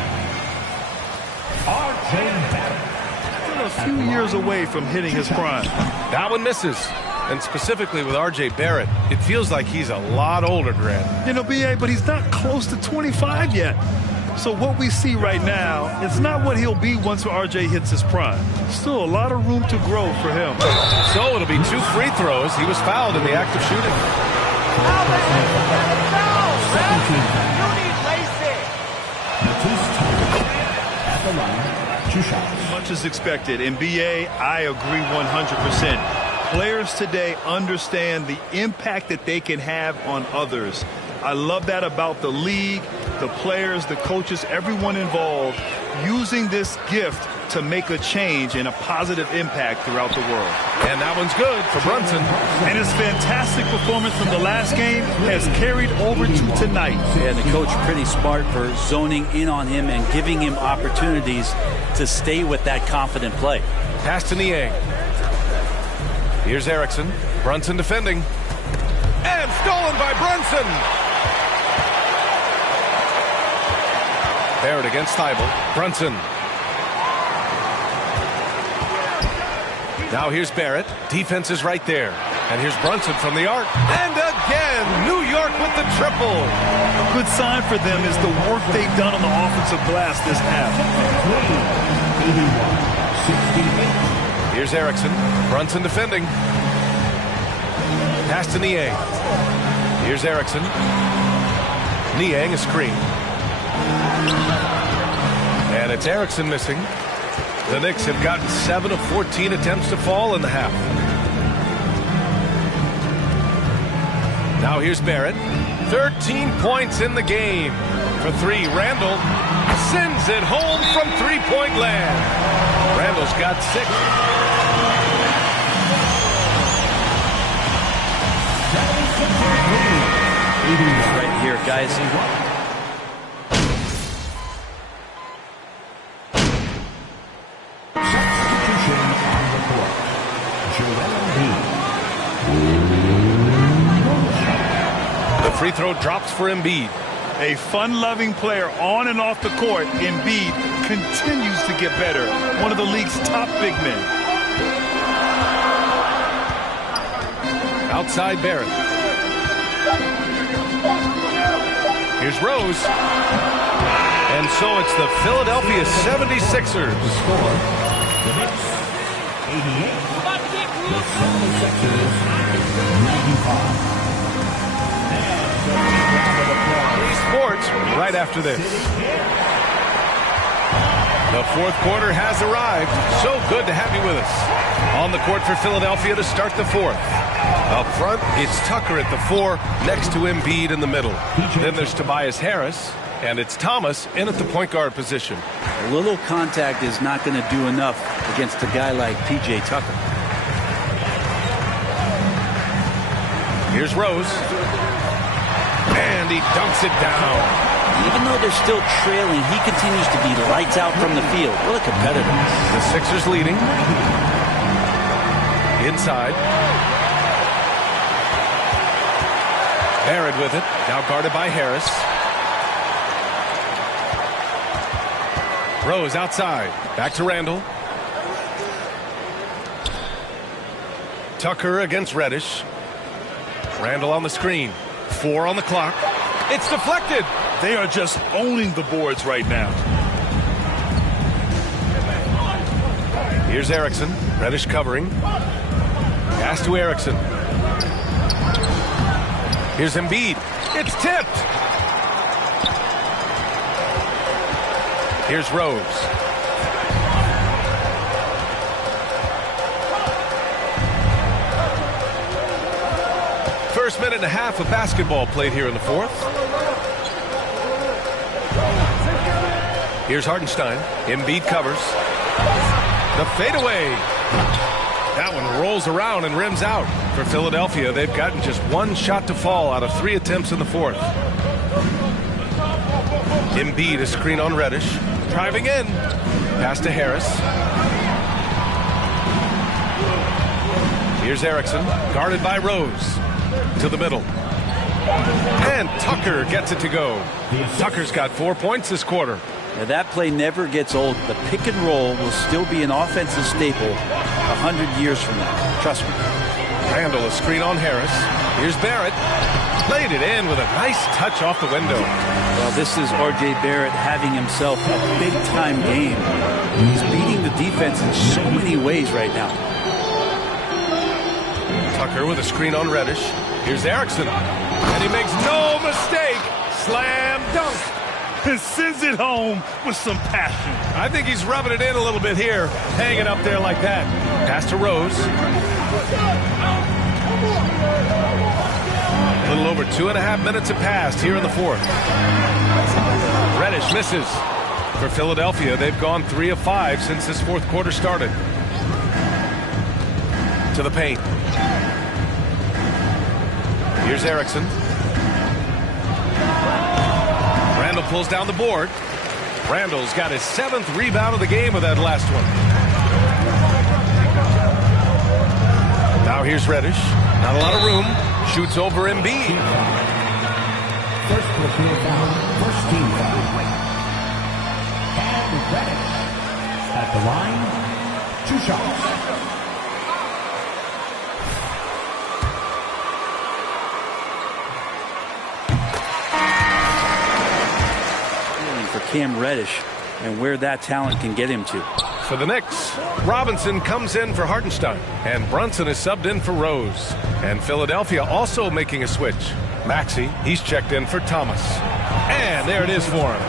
R.J. Barrett. A few years away from hitting his prime. That one misses. And specifically with R.J. Barrett, it feels like he's a lot older, Grant. You know, B.A., but he's not close to 25 yet. So what we see right now, it's not what he'll be once R.J. hits his prime. Still a lot of room to grow for him. So it'll be 2 free throws. He was fouled in the act of shooting. Second team foul. Matisse Thybulle at the line. 2 shots. Much is expected. In BA, I agree 100%. Players today understand the impact that they can have on others. I love that about the league, the players, the coaches, everyone involved, using this gift to make a change and a positive impact throughout the world. And that one's good for Brunson. And his fantastic performance from the last game has carried over to tonight. And the coach pretty smart for zoning in on him and giving him opportunities to stay with that confident play. Pass to Niang. Here's Erickson. Brunson defending. And stolen by Brunson. Barrett against Thibault. Brunson. Now here's Barrett. Defense is right there. And here's Brunson from the arc. And again, New York with the triple. A good sign for them is the work they've done on the offensive glass this half. 81-68. Here's Erickson. Brunson defending. Pass to Niang. Here's Erickson. Niang a screen. And it's Erickson missing. The Knicks have gotten 7 of 14 attempts to fall in the half. Now here's Barrett. 13 points in the game. For 3, Randall sends it home from 3-point land. Randall's got 6. Right here, guys. Substitution on the court. Joel Embiid. The free throw drops for Embiid. A fun-loving player on and off the court, Embiid continues to get better. One of the league's top big men. Outside Barrett. Here's Rose. And so it's the Philadelphia 76ers. The score, the Knicks, 88. The 76ers, 95. Sports right after this. The fourth quarter has arrived. So good to have you with us. On the court for Philadelphia to start the fourth. Up front, it's Tucker at the 4, next to Embiid in the middle. Then there's Tobias Harris, and it's Thomas in at the point guard position. A little contact is not going to do enough against a guy like P.J. Tucker. Here's Rose. And he dunks it down. Even though they're still trailing, he continues to be lights out from the field. What a competitor. The Sixers leading. Inside. Barrett with it. Now guarded by Harris. Rose outside. Back to Randall. Tucker against Reddish. Randall on the screen. 4 on the clock. It's deflected. They are just owning the boards right now. Here's Erickson. Reddish covering. Pass to Erickson. Here's Embiid. It's tipped. Here's Rose. First minute and a half of basketball played here in the fourth. Here's Hartenstein. Embiid covers. The fadeaway. That one rolls around and rims out. For Philadelphia, they've gotten just one shot to fall out of 3 attempts in the fourth. Embiid, a screen on Reddish. Driving in. Pass to Harris. Here's Erickson, guarded by Rose. To the middle. And Tucker gets it to go. Tucker's got 4 points this quarter. Now that play never gets old. The pick and roll will still be an offensive staple 100 years from now. Trust me. Randall, a screen on Harris. Here's Barrett. Played it in with a nice touch off the window. Well, this is R.J. Barrett having himself a big-time game. He's beating the defense in so many ways right now. Tucker with a screen on Reddish. Here's Erickson. And he makes no mistake. Slam dunk. And sends it home with some passion. I think he's rubbing it in a little bit here. Hanging up there like that. Pass to Rose. A little over 2.5 minutes have passed here in the fourth. Reddish misses. For Philadelphia, they've gone 3 of 5 since this fourth quarter started. To the paint. Here's Erickson. Randall pulls down the board. Randall's got his 7th rebound of the game with that last one. Now here's Reddish. Not a lot of room. Shoots over Embiid. First personal foul, first team foul. And Reddish at the line, 2 shots. Cam Reddish and where that talent can get him to. For the Knicks, Robinson comes in for Hartenstein, and Brunson is subbed in for Rose. And Philadelphia also making a switch. Maxey, he's checked in for Thomas. And there it is for him.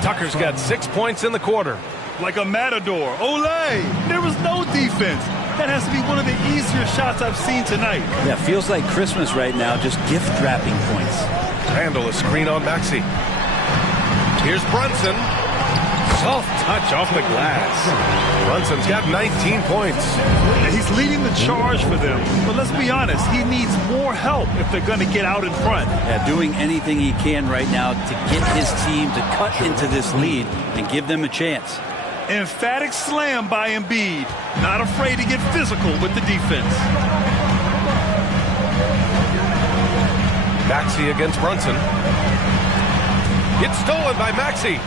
Tucker's got 6 points in the quarter. Like a matador. Olay! There was no defense. That has to be one of the easier shots I've seen tonight. Yeah, feels like Christmas right now, just gift wrapping points. Randall, a screen on Maxey. Here's Brunson. Soft touch off the glass. Brunson's got 19 points. He's leading the charge for them. But let's be honest, he needs more help if they're going to get out in front. Yeah, doing anything he can right now to get his team to cut into this lead and give them a chance. Emphatic slam by Embiid. Not afraid to get physical with the defense. Maxey against Brunson. It's stolen by Maxey.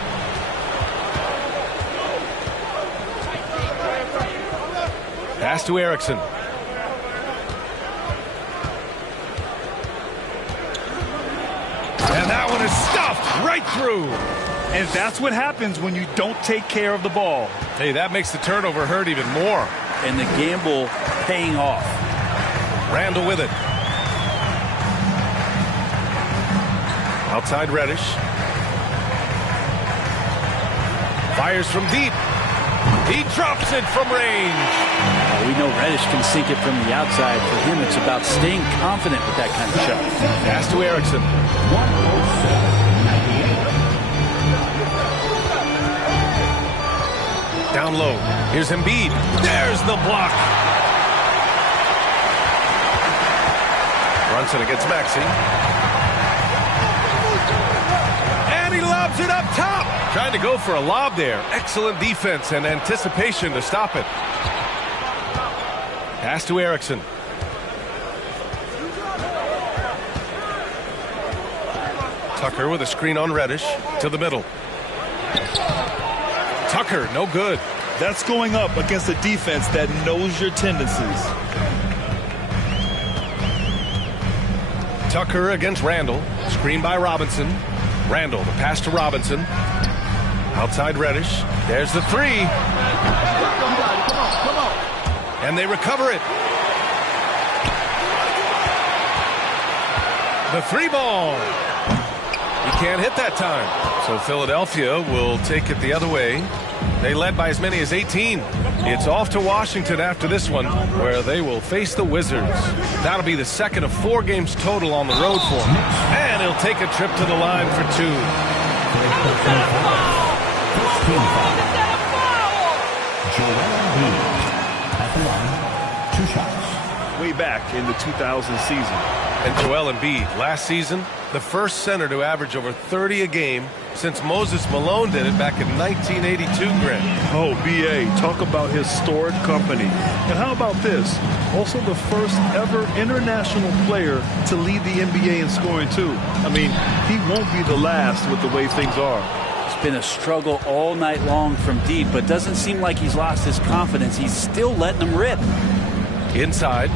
Pass to Erickson. And that one is stuffed right through. And that's what happens when you don't take care of the ball. Hey, that makes the turnover hurt even more. And the gamble paying off. Randall with it. Outside Reddish. Fires from deep. He drops it from range. We know Reddish can sink it from the outside. For him, it's about staying confident with that kind of shot. Pass to Erickson. 107-98. Down low. Here's Embiid. There's the block. Brunson against Maxey. And he lobs it up top. Trying to go for a lob there. Excellent defense and anticipation to stop it. Pass to Erickson. Tucker with a screen on Reddish to the middle. Tucker, no good. That's going up against a defense that knows your tendencies. Tucker against Randall. Screen by Robinson. Randall, the pass to Robinson. Outside Reddish. There's the three. And they recover it. The three ball. He can't hit that time. So Philadelphia will take it the other way. They led by as many as 18. It's off to Washington after this one, where they will face the Wizards. That'll be the second of 4 games total on the road for him. And he'll take a trip to the line for 2. Joel Embiid at the line, 2 shots. Way back in the 2000 season. And Joel Embiid, last season, the first center to average over 30 a game since Moses Malone did it back in 1982, Grant. Oh, B.A., talk about historic company. And how about this? Also the first ever international player to lead the NBA in scoring, too. I mean, he won't be the last with the way things are. It's been a struggle all night long from deep, but doesn't seem like he's lost his confidence. He's still letting them rip. Inside.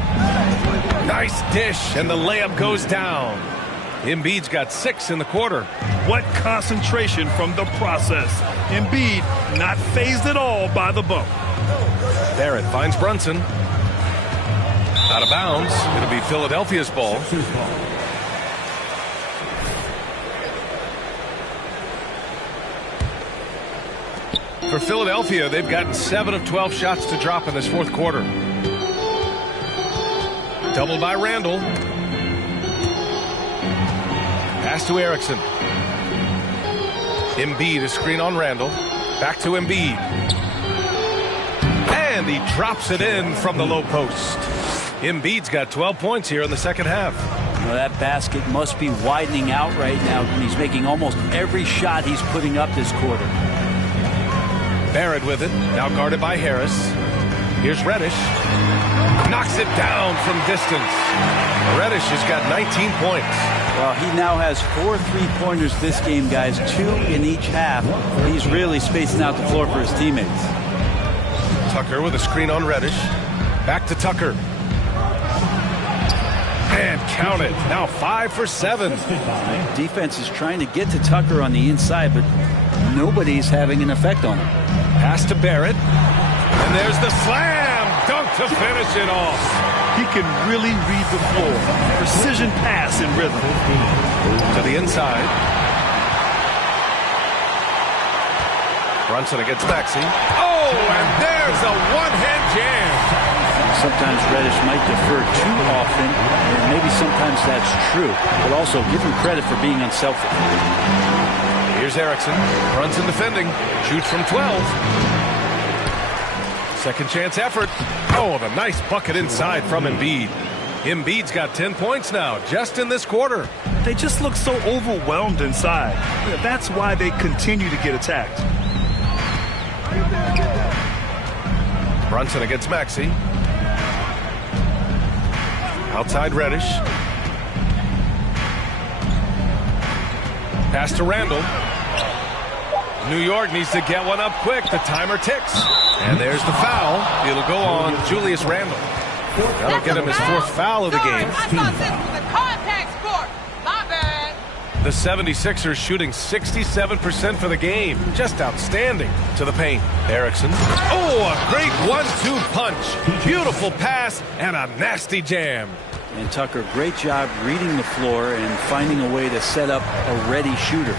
Nice dish, and the layup goes down. Embiid's got 6 in the quarter. What concentration from the process. Embiid not fazed at all by the bump. Barrett finds Brunson. Out of bounds. It'll be Philadelphia's ball. For Philadelphia, they've gotten 7 of 12 shots to drop in this fourth quarter. Doubled by Randall. Pass to Erickson. Embiid, a screen on Randall. Back to Embiid. And he drops it in from the low post. Embiid's got 12 points here in the second half. Well, that basket must be widening out right now. He's making almost every shot he's putting up this quarter. Barrett with it. Now guarded by Harris. Here's Reddish. Knocks it down from distance. Reddish has got 19 points. Well, he now has 4 3-pointers this game, guys. 2 in each half. He's really spacing out the floor for his teammates. Tucker with a screen on Reddish. Back to Tucker. And count it. Now 5 for 7. Defense is trying to get to Tucker on the inside, but nobody's having an effect on him. Pass to Barrett. And there's the slam dunk to finish it off. He can really read the floor. Precision pass in rhythm. To the inside. Brunson against Maxey. Oh, and there's a one-hand jam. Sometimes Reddish might defer too often, and maybe sometimes that's true, but also give him credit for being unselfish. Here's Erickson. Brunson defending. Shoots from 12. Second chance effort. Oh, the nice bucket inside from Embiid. Embiid's got 10 points now, just in this quarter. They just look so overwhelmed inside. That's why they continue to get attacked. Brunson against Maxey. Outside Reddish. Pass to Randall. New York needs to get one up quick. The timer ticks. And there's the foul. It'll go on Julius Randle. That'll get him his 4th foul of the game. I thought this was a contact sport. My bad. The 76ers shooting 67% for the game. Just outstanding. To the paint. Erickson. Oh, a great 1-2 punch. Beautiful pass and a nasty jam. And Tucker, great job reading the floor and finding a way to set up a ready shooter.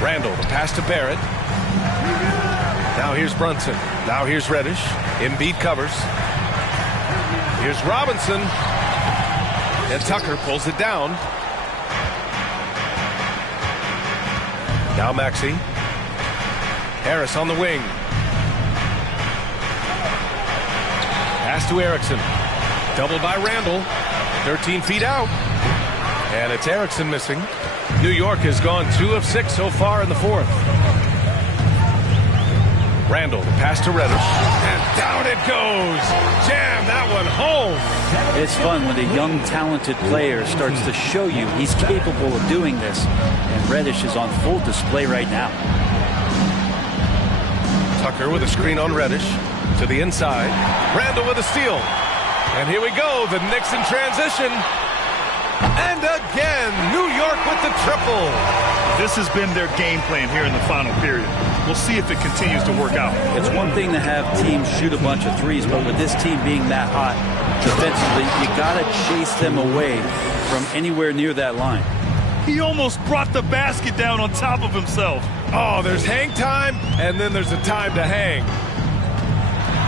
Randall, the pass to Barrett. Now here's Brunson. Now here's Reddish. Embiid covers. Here's Robinson. And Tucker pulls it down. Now Maxey. Harris on the wing. Pass to Erickson. Doubled by Randall. 13 feet out. And it's Erickson missing. New York has gone 2 of 6 so far in the fourth. Randall, the pass to Reddish. And down it goes. Jam that one home. It's fun when a young, talented player starts to show you he's capable of doing this. And Reddish is on full display right now. Tucker with a screen on Reddish. To the inside. Randall with a steal. And here we go. The Knicks in transition. And again, New York with the triple. This has been their game plan here in the final period. We'll see if it continues to work out. It's one thing to have teams shoot a bunch of threes, but with this team being that hot defensively, you got to chase them away from anywhere near that line. He almost brought the basket down on top of himself. Oh, there's hang time, and then there's a time to hang.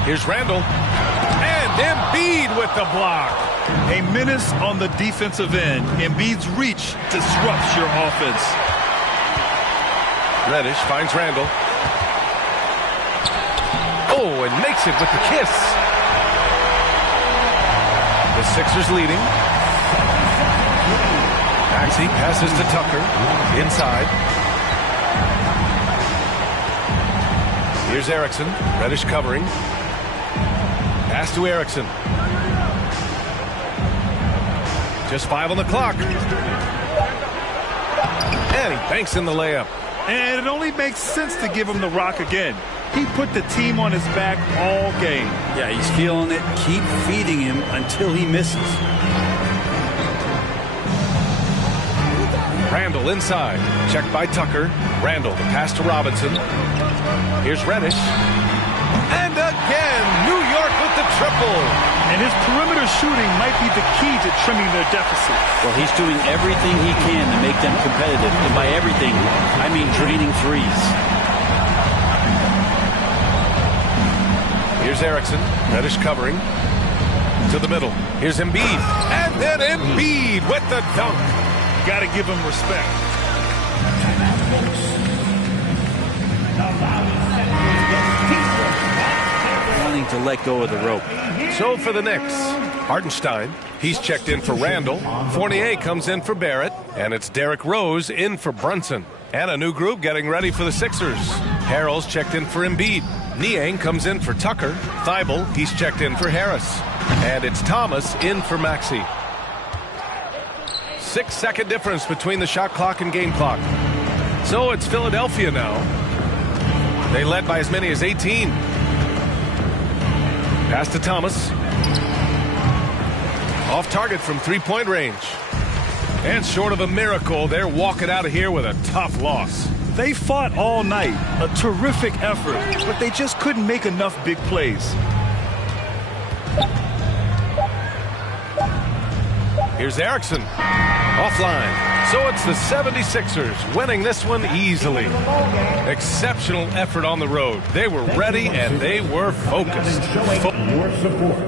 Here's Randall. And Embiid with the block. A menace on the defensive end. Embiid's reach disrupts your offense. Reddish finds Randall. Oh, and makes it with the kiss. The Sixers leading. Maxey passes to Tucker. Inside. Here's Erickson. Reddish covering. Pass to Erickson. Just 5 on the clock. And he banks in the layup. And it only makes sense to give him the rock again. He put the team on his back all game. Yeah, he's feeling it. Keep feeding him until he misses. Randall inside. Checked by Tucker. Randall, the pass to Robinson. Here's Reddish. And again, New York with the triple. And his perimeter shooting might be the key to trimming their deficit. Well, he's doing everything he can to make them competitive. And by everything, I mean draining threes. Here's Erickson. Reddish covering. To the middle. Here's Embiid. And then Embiid with the dunk. Got to give him respect. Wanting to let go of the rope. So for the Knicks, Hartenstein, he's checked in for Randall. Fournier comes in for Barrett. And it's Derrick Rose in for Brunson. And a new group getting ready for the Sixers. Harrell's checked in for Embiid. Niang comes in for Tucker. Thibault, he's checked in for Harris. And it's Thomas in for Maxey. 6-second difference between the shot clock and game clock. So it's Philadelphia now. They led by as many as 18. Pass to Thomas. Off target from three-point range. And short of a miracle, they're walking out of here with a tough loss. They fought all night. A terrific effort, but they just couldn't make enough big plays. Here's Erickson. Offline. So it's the 76ers winning this one easily. Exceptional effort on the road. They were ready and they were focused. Your support.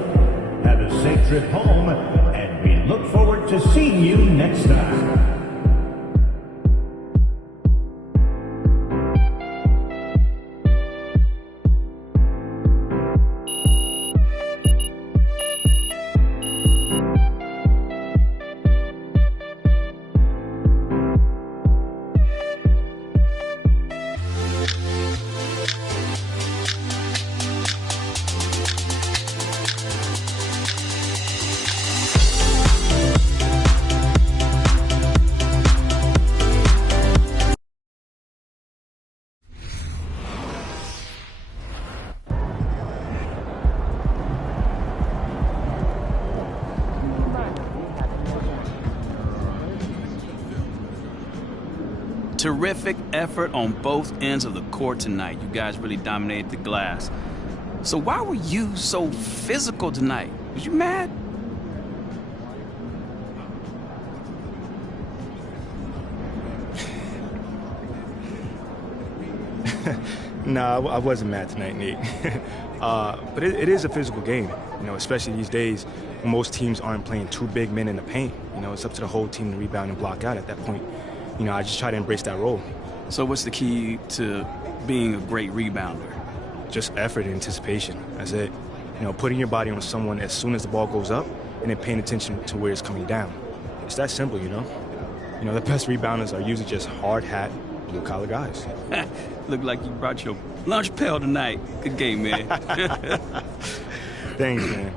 Have a safe trip home, and we look forward to seeing you next time. Terrific effort on both ends of the court tonight. You guys really dominated the glass. So why were you so physical tonight? Was you mad? No, I wasn't mad tonight, Nate. But it is a physical game, you know, especially these days. Most teams aren't playing two big men in the paint. You know, it's up to the whole team to rebound and block out at that point. You know, I just try to embrace that role. So what's the key to being a great rebounder? Just effort and anticipation. That's it. You know, putting your body on someone as soon as the ball goes up and then paying attention to where it's coming down. It's that simple, you know? You know, the best rebounders are usually just hard hat, blue-collar guys. Look like you brought your lunch pail tonight. Good game, man. Thanks, man.